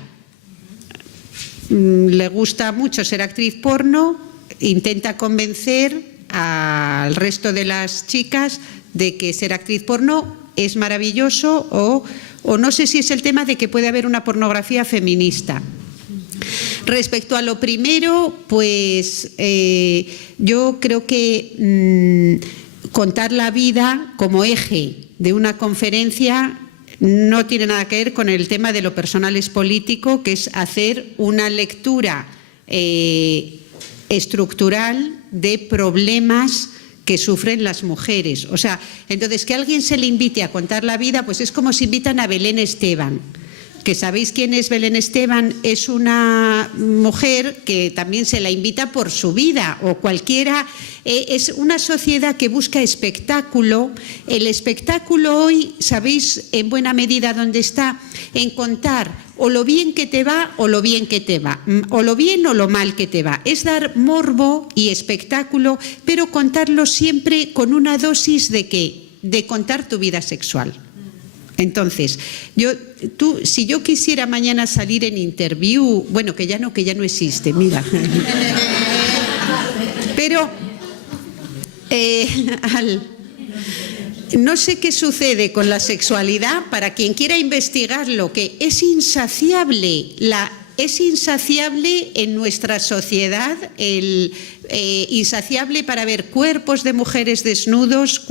le gusta mucho ser actriz porno, intenta convencer al resto de las chicas de que ser actriz porno es maravilloso, o no sé si es el tema de que puede haber una pornografía feminista. Respecto a lo primero, pues yo creo que contar la vida como eje de una conferencia no tiene nada que ver con el tema de lo personal es político, que es hacer una lectura estructural de problemas que sufren las mujeres. O sea, entonces que a alguien se le invite a contar la vida, pues es como si invitan a Belén Esteban. que sabéis quién es Belén Esteban, es una mujer que también se la invita por su vida, o cualquiera. Es una sociedad que busca espectáculo. El espectáculo hoy, ¿sabéis en buena medida dónde está? En contar o lo bien que te va o lo bien que te va, o lo bien o lo mal que te va. Es dar morbo y espectáculo, pero contarlo siempre con una dosis de ¿qué? De contar tu vida sexual. Entonces, si yo quisiera mañana salir en Interview, bueno, que ya no existe, mira. Pero no sé qué sucede con la sexualidad, para quien quiera investigarlo, que es insaciable en nuestra sociedad, insaciable para ver cuerpos de mujeres desnudos,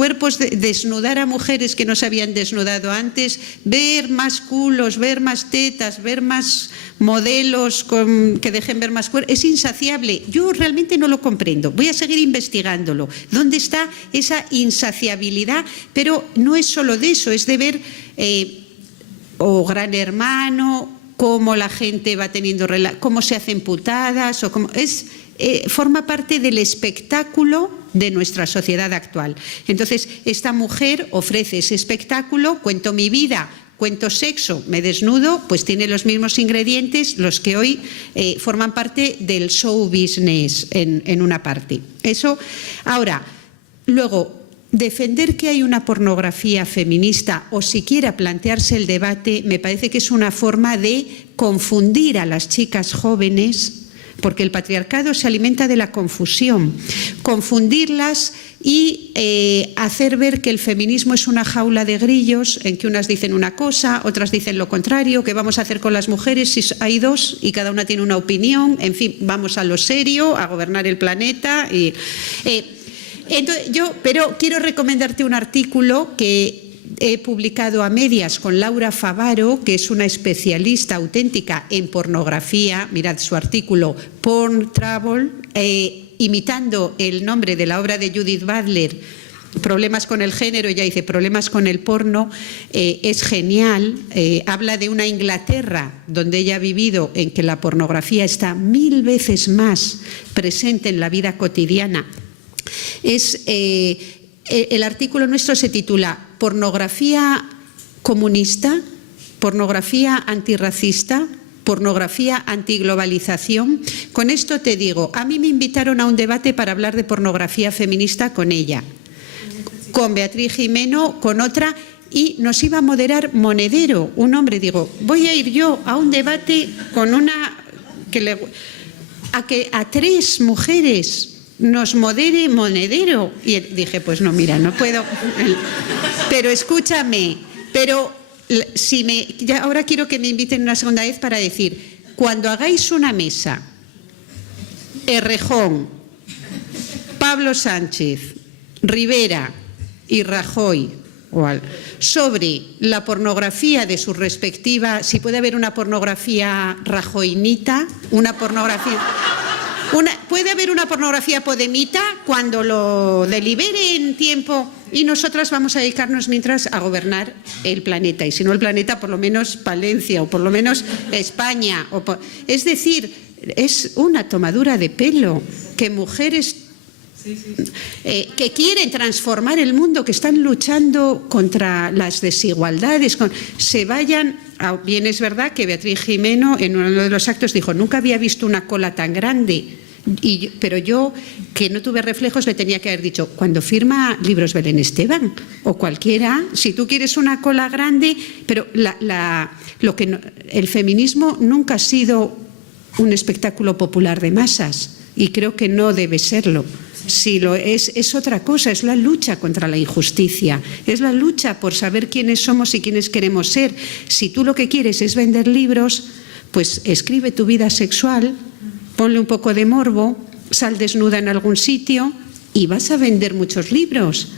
desnudar a mujeres que no se habían desnudado antes, ver más culos, ver más tetas, ver más modelos que dejen ver más cuerpos. Es insaciable. Yo realmente no lo comprendo. Voy a seguir investigándolo. ¿Dónde está esa insaciabilidad? Pero no es solo de eso, es de ver o Gran Hermano, cómo la gente va teniendo, cómo se hacen putadas, o cómo forma parte del espectáculo de nuestra sociedad actual. Entonces, esta mujer ofrece ese espectáculo, cuento mi vida, cuento sexo, me desnudo, pues tiene los mismos ingredientes, los que hoy forman parte del show business en una parte. Eso, ahora, luego, defender que hay una pornografía feminista o siquiera plantearse el debate me parece que es una forma de confundir a las chicas jóvenes, porque el patriarcado se alimenta de la confusión, confundirlas y hacer ver que el feminismo es una jaula de grillos en que unas dicen una cosa, otras dicen lo contrario. ¿Qué vamos a hacer con las mujeres si hay dos y cada una tiene una opinión? En fin, vamos a lo serio, a gobernar el planeta. Pero quiero recomendarte un artículo que he publicado a medias con Laura Favaro, que es una especialista auténtica en pornografía. Mirad su artículo, Porn Travel, imitando el nombre de la obra de Judith Butler, Problemas con el género. Ella dice Problemas con el porno. Es genial. Habla de una Inglaterra donde ella ha vivido, en que la pornografía está 1000 veces más presente en la vida cotidiana. El artículo nuestro se titula Pornografía comunista, pornografía antirracista, pornografía antiglobalización. Con esto te digo, a mí me invitaron a un debate para hablar de pornografía feminista con ella, con Beatriz Jimeno, con otra, y nos iba a moderar Monedero, un hombre. Digo, voy a ir yo a un debate con una a 3 mujeres nos modere Monedero. Y dije, pues no, mira, no puedo. Pero escúchame, ahora quiero que me inviten una segunda vez para decir, cuando hagáis una mesa, Errejón, Pablo Sánchez, Rivera y Rajoy, sobre la pornografía de su respectiva, si puede haber una pornografía rajoinita, una pornografía... puede haber una pornografía podemita cuando lo delibere en tiempo, y nosotras vamos a dedicarnos mientras a gobernar el planeta, y si no el planeta, por lo menos Palencia, o por lo menos España. Es decir, es una tomadura de pelo que mujeres que quieren transformar el mundo, que están luchando contra las desigualdades, se vayan. Bien, es verdad que Beatriz Jimeno en uno de los actos dijo, nunca había visto una cola tan grande, pero yo, que no tuve reflejos, le tenía que haber dicho, cuando firma libros Belén Esteban o cualquiera, si tú quieres una cola grande. Pero el feminismo nunca ha sido un espectáculo popular de masas, y creo que no debe serlo. Si lo es otra cosa, es la lucha contra la injusticia, es la lucha por saber quiénes somos y quiénes queremos ser. Si tú lo que quieres es vender libros, pues escribe tu vida sexual, ponle un poco de morbo, sal desnuda en algún sitio y vas a vender muchos libros.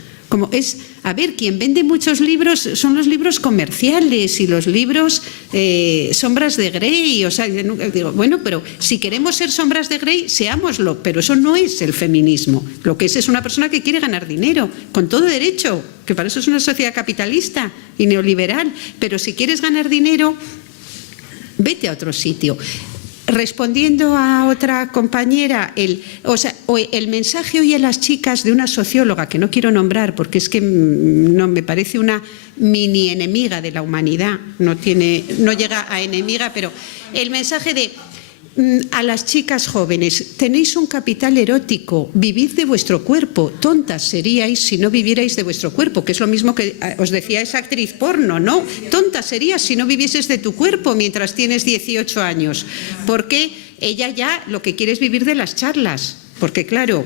Quien vende muchos libros son los libros comerciales y los libros Sombras de Grey. O sea, digo, bueno, pero si queremos ser Sombras de Grey, seámoslo, pero eso no es el feminismo. Lo que es una persona que quiere ganar dinero, con todo derecho, que para eso es una sociedad capitalista y neoliberal. Pero si quieres ganar dinero, vete a otro sitio. Respondiendo a otra compañera, el mensaje hoy a las chicas de una socióloga, que no quiero nombrar porque es que no me parece una mini enemiga de la humanidad, no llega a enemiga, pero el mensaje de a las chicas jóvenes: tenéis un capital erótico, vivid de vuestro cuerpo, tontas seríais si no vivierais de vuestro cuerpo, que es lo mismo que os decía esa actriz porno, ¿no? Tonta serías si no vivieses de tu cuerpo mientras tienes 18 años, porque ella ya lo que quiere es vivir de las charlas, porque claro,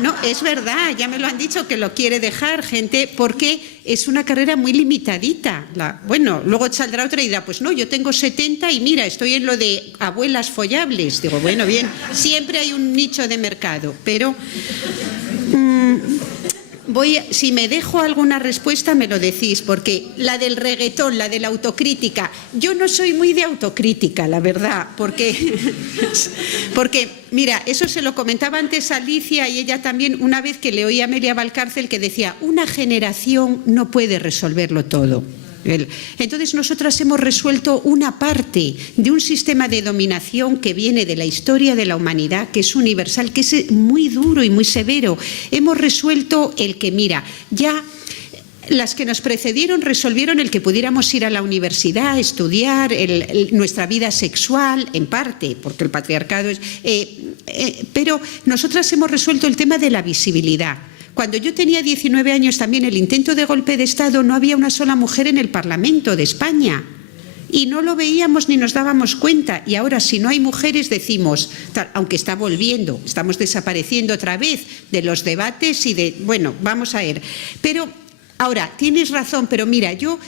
no, es verdad, ya me lo han dicho que lo quiere dejar gente, porque es una carrera muy limitadita. Bueno, luego saldrá otra y dirá, pues no, yo tengo 70 y mira, estoy en lo de abuelas follables. Digo, bueno, bien, siempre hay un nicho de mercado, pero si me dejo alguna respuesta me lo decís, porque la del reggaetón, la de la autocrítica, yo no soy muy de autocrítica, la verdad, porque mira, eso se lo comentaba antes a Alicia y ella también, una vez que le oí a Amelia Valcárcel, que decía, una generación no puede resolverlo todo. Entonces nosotras hemos resuelto una parte de un sistema de dominación que viene de la historia de la humanidad, que es universal, que es muy duro y muy severo. Hemos resuelto el que, mira, ya las que nos precedieron resolvieron el que pudiéramos ir a la universidad, estudiar nuestra vida sexual, en parte, porque el patriarcado es... pero nosotras hemos resuelto el tema de la visibilidad. Cuando yo tenía 19 años también, el intento de golpe de Estado, no había una sola mujer en el Parlamento de España. Y no lo veíamos ni nos dábamos cuenta. Y ahora, si no hay mujeres, decimos, aunque está volviendo, estamos desapareciendo otra vez de los debates y de... Bueno, vamos a ver. Pero ahora, tienes razón, pero mira, yo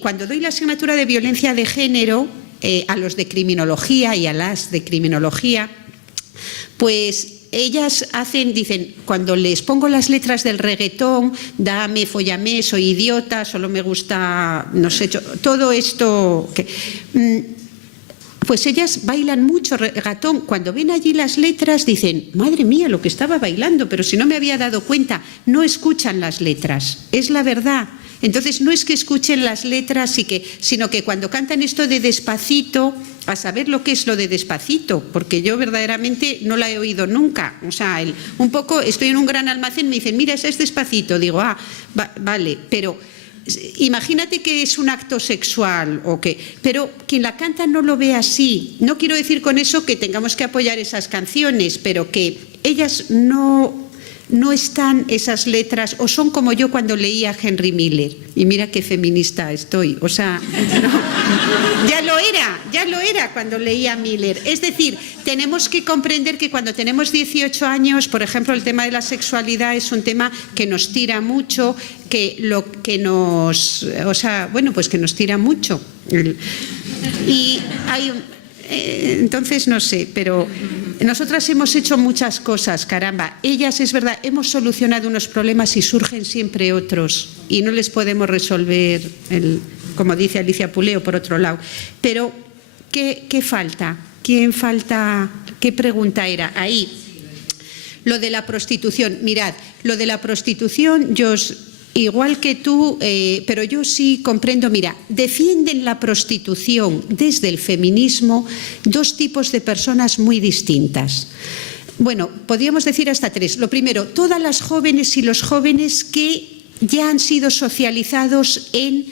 cuando doy la asignatura de violencia de género a los de criminología y a las de criminología, pues... ellas dicen, cuando les pongo las letras del reggaetón, dame, fóllame, soy idiota, solo me gusta, no sé, todo esto, pues ellas bailan mucho reggaetón. Cuando ven allí las letras dicen, madre mía, lo que estaba bailando, pero si no me había dado cuenta. No escuchan las letras, es la verdad. Entonces no es que escuchen las letras, sino que cuando cantan esto de Despacito, a saber lo que es lo de Despacito, porque yo verdaderamente no la he oído nunca. O sea, un poco, estoy en un gran almacén, me dicen, mira, ese es Despacito. Digo, vale, pero imagínate que es un acto sexual pero quien la canta no lo ve así. No quiero decir con eso que tengamos que apoyar esas canciones, pero que ellas no están esas letras, o son como yo cuando leía a Henry Miller, y mira qué feminista estoy, o sea, no, ya lo era cuando leía a Miller. Es decir, tenemos que comprender que cuando tenemos 18 años, por ejemplo, el tema de la sexualidad es un tema que nos tira mucho, que nos tira mucho. Y hay entonces no sé, pero nosotras hemos hecho muchas cosas, caramba. Ellas, es verdad, hemos solucionado unos problemas y surgen siempre otros y no les podemos resolver, como dice Alicia Puleo, por otro lado. Pero, ¿qué falta? ¿Quién falta? ¿Qué pregunta era? Ahí. Lo de la prostitución. Mirad, lo de la prostitución, igual que tú, pero yo sí comprendo, mira, defienden la prostitución desde el feminismo dos tipos de personas muy distintas. Bueno, podríamos decir hasta tres. Lo primero, todas las jóvenes y los jóvenes que ya han sido socializados en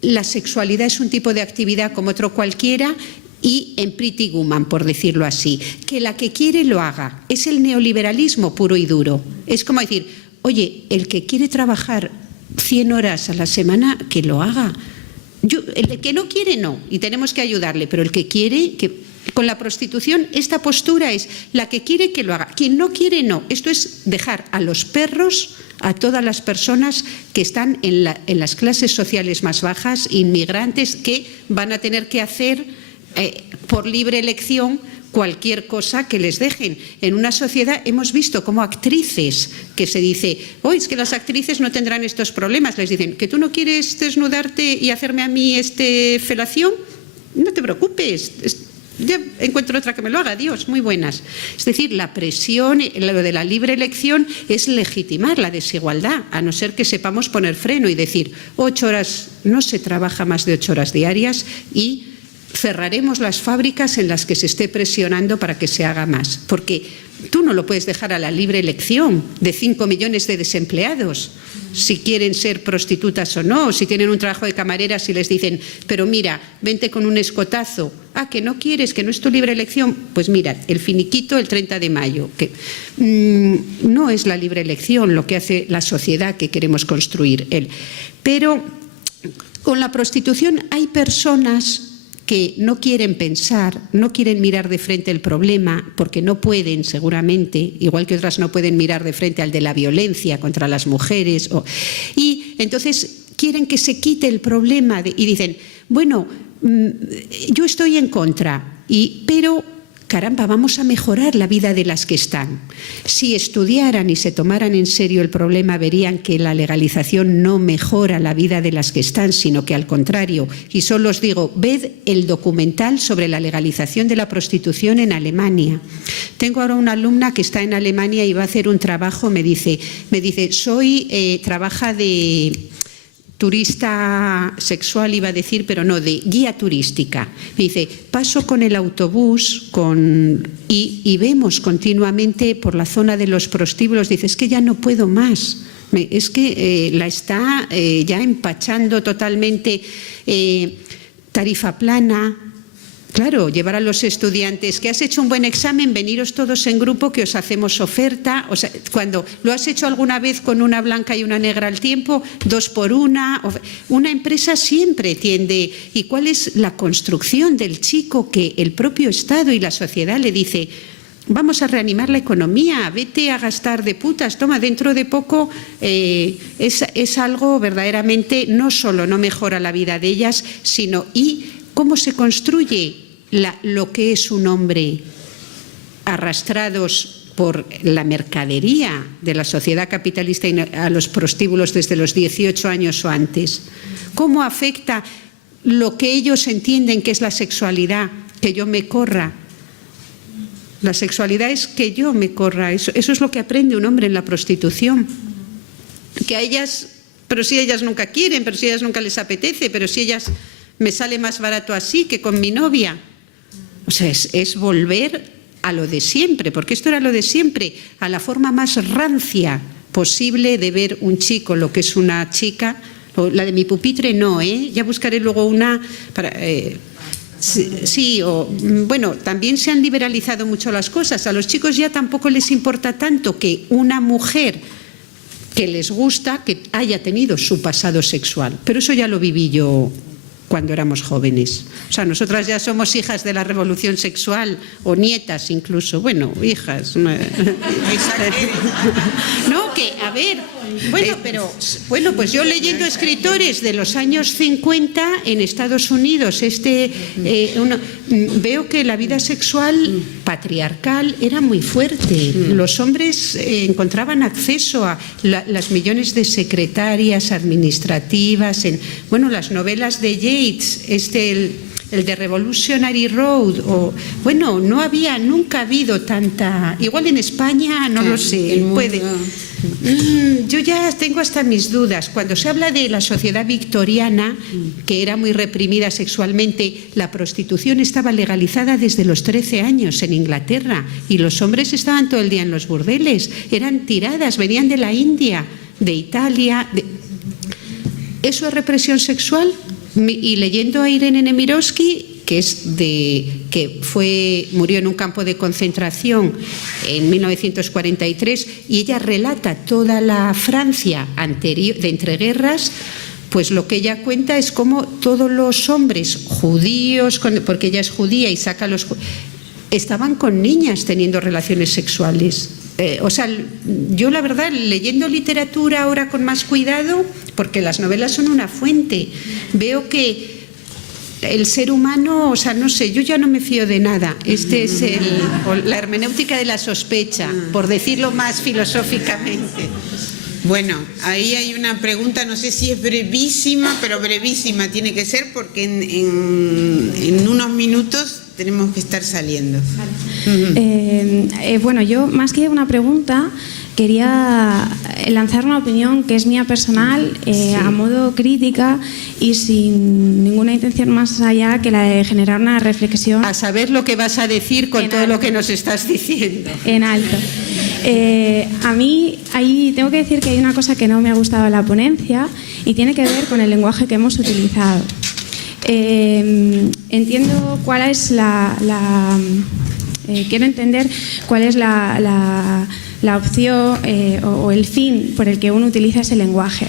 la sexualidad es un tipo de actividad como otro cualquiera y en Pretty Woman, por decirlo así, que la que quiere lo haga. Es el neoliberalismo puro y duro. Es como decir, oye, el que quiere trabajar 100 horas a la semana, que lo haga. El que no quiere, no, y tenemos que ayudarle, pero el que quiere, con la prostitución, esta postura es la que quiere que lo haga. Quien no quiere, no. Esto es dejar a los perros, a todas las personas que están en las clases sociales más bajas, inmigrantes, que van a tener que hacer por libre elección cualquier cosa que les dejen. En una sociedad hemos visto como actrices que se dice, es que las actrices no tendrán estos problemas. Les dicen, ¿que tú no quieres desnudarte y hacerme a mí felación? No te preocupes, ya encuentro otra que me lo haga, Dios, muy buenas. Es decir, la presión, lo de la libre elección es legitimar la desigualdad, a no ser que sepamos poner freno y decir, 8 horas, no se trabaja más de 8 horas diarias y cerraremos las fábricas en las que se esté presionando para que se haga más, porque tú no lo puedes dejar a la libre elección de 5 millones de desempleados, si quieren ser prostitutas o no, si tienen un trabajo de camareras y les dicen, pero mira, vente con un escotazo, que no quieres, que no es tu libre elección, pues mira, el finiquito el 30 de mayo, que no es la libre elección lo que hace la sociedad que queremos construir. Pero con la prostitución hay personas que no quieren pensar, no quieren mirar de frente el problema, porque no pueden seguramente, igual que otras no pueden mirar de frente al de la violencia contra las mujeres, y entonces quieren que se quite el problema y dicen, bueno, yo estoy en contra, pero caramba, vamos a mejorar la vida de las que están. Si estudiaran y se tomaran en serio el problema, verían que la legalización no mejora la vida de las que están, sino que al contrario. Y solo os digo, ved el documental sobre la legalización de la prostitución en Alemania. Tengo ahora una alumna que está en Alemania y va a hacer un trabajo, me dice, trabaja de turista sexual, iba a decir, pero no, de guía turística. Me dice, paso con el autobús y vemos continuamente por la zona de los prostíbulos, dice, es que ya no puedo más, es que la está ya empachando totalmente, tarifa plana. Claro, llevar a los estudiantes que has hecho un buen examen, veniros todos en grupo que os hacemos oferta. O sea, cuando lo has hecho alguna vez con una blanca y una negra al tiempo, 2 por 1. Una empresa siempre tiende. ¿Y cuál es la construcción del chico que el propio Estado y la sociedad le dice? Vamos a reanimar la economía, vete a gastar de putas, toma, dentro de poco es algo verdaderamente, no solo no mejora la vida de ellas, sino cómo se construye lo que es un hombre, arrastrados por la mercadería de la sociedad capitalista y a los prostíbulos desde los 18 años o antes. ¿Cómo afecta lo que ellos entienden que es la sexualidad? Que yo me corra. La sexualidad es que yo me corra. Eso es lo que aprende un hombre en la prostitución. Que a ellas, pero si ellas nunca quieren, pero si ellas nunca les apetece, pero si ellas... me sale más barato así que con mi novia. O sea, es volver a lo de siempre, porque esto era lo de siempre, a la forma más rancia posible de ver un chico, lo que es una chica. La de mi pupitre no, ya buscaré luego una para... bueno, también se han liberalizado mucho las cosas. A los chicos ya tampoco les importa tanto que una mujer que les gusta que haya tenido su pasado sexual. Pero eso ya lo viví yo cuando éramos jóvenes. O sea, nosotras ya somos hijas de la revolución sexual, o nietas incluso, bueno, hijas. No, que, a ver, bueno, pues yo leyendo escritores de los años 50 en Estados Unidos, veo que la vida sexual patriarcal era muy fuerte. Los hombres encontraban acceso a las millones de secretarias administrativas, las novelas de Yates, el de Revolutionary Road, nunca ha habido tanta... Igual en España, no lo sé, puede... Yo ya tengo hasta mis dudas. Cuando se habla de la sociedad victoriana, que era muy reprimida sexualmente, la prostitución estaba legalizada desde los 13 años en Inglaterra y los hombres estaban todo el día en los burdeles, eran tiradas, venían de la India, de Italia. ¿Eso es represión sexual? Y leyendo a Irene Nemirovsky, que murió en un campo de concentración en 1943, y ella relata toda la Francia anterior de entreguerras, pues lo que ella cuenta es cómo todos los hombres judíos, porque ella es judía y saca estaban con niñas teniendo relaciones sexuales. Yo la verdad, leyendo literatura ahora con más cuidado, porque las novelas son una fuente, veo que el ser humano, no sé, yo ya no me fío de nada. Es la hermenéutica de la sospecha, por decirlo más filosóficamente. Bueno, ahí hay una pregunta, no sé si es brevísima, pero brevísima tiene que ser, porque en unos minutos tenemos que estar saliendo. Bueno, yo más que una pregunta, Quería lanzar una opinión que es mía personal, a modo crítica y sin ninguna intención más allá que la de generar una reflexión. A saber lo que vas a decir con todo lo que nos estás diciendo. En alto. A mí ahí tengo que decir que hay una cosa que no me ha gustado de la ponencia y tiene que ver con el lenguaje que hemos utilizado. Entiendo cuál es quiero entender cuál es la opción o el fin por el que uno utiliza ese lenguaje.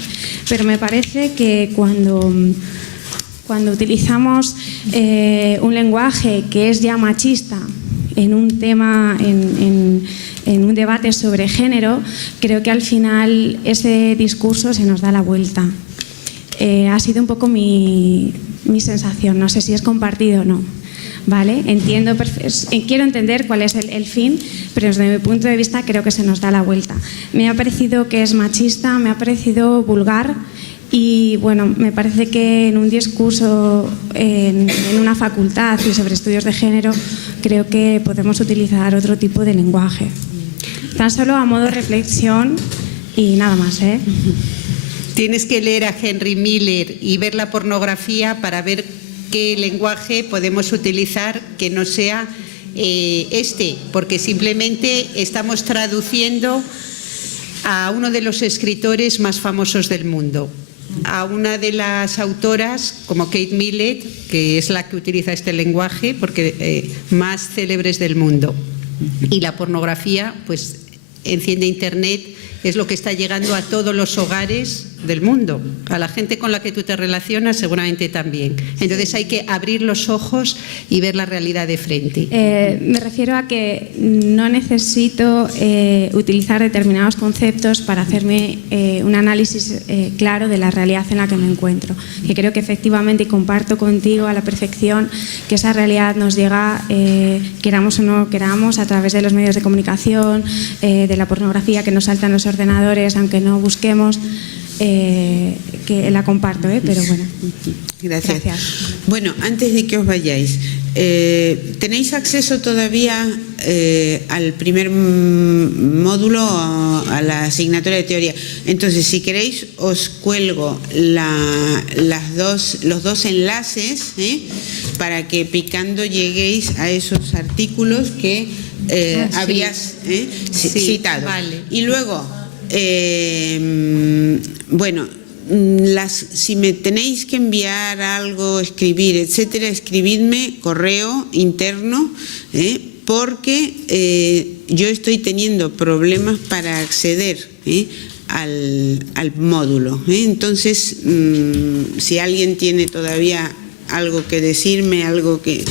Pero me parece que cuando utilizamos un lenguaje que es ya machista en un tema, en un debate sobre género, creo que al final ese discurso se nos da la vuelta. Ha sido un poco mi sensación, no sé si es compartido o no. ¿Vale? Quiero entender cuál es el fin, pero desde mi punto de vista creo que se nos da la vuelta. Me ha parecido que es machista, me ha parecido vulgar y bueno, me parece que en un discurso, en una facultad y sobre estudios de género, creo que podemos utilizar otro tipo de lenguaje. Tan solo a modo de reflexión y nada más, ¿eh? Tienes que leer a Henry Miller y ver la pornografía para ver qué lenguaje podemos utilizar que no sea porque simplemente estamos traduciendo a uno de los escritores más famosos del mundo, a una de las autoras como Kate Millett, que es la que utiliza este lenguaje porque más célebres del mundo. Y la pornografía, pues enciende Internet, es lo que está llegando a todos los hogares del mundo, a la gente con la que tú te relacionas seguramente también. Entonces hay que abrir los ojos y ver la realidad de frente. Me refiero a que no necesito utilizar determinados conceptos para hacerme un análisis claro de la realidad en la que me encuentro. Que creo que efectivamente, y comparto contigo a la perfección, que esa realidad nos llega, queramos o no queramos, a través de los medios de comunicación, de la pornografía que nos salta en los ordenadores, aunque no busquemos. Que la comparto, pero bueno. Gracias. Bueno, antes de que os vayáis, ¿tenéis acceso todavía al primer módulo, a la asignatura de teoría? Entonces, si queréis, os cuelgo los dos enlaces para que picando lleguéis a esos artículos que habías citado. Vale. Y luego, bueno, si me tenéis que enviar algo, escribir, etcétera, escribidme correo interno, porque yo estoy teniendo problemas para acceder al módulo. Entonces, si alguien tiene todavía algo que decirme, alguna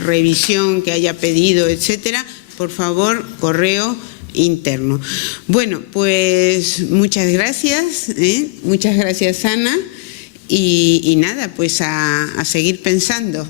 revisión que haya pedido, etcétera, por favor, correo interno. Bueno, pues muchas gracias, Ana, y nada, pues a seguir pensando.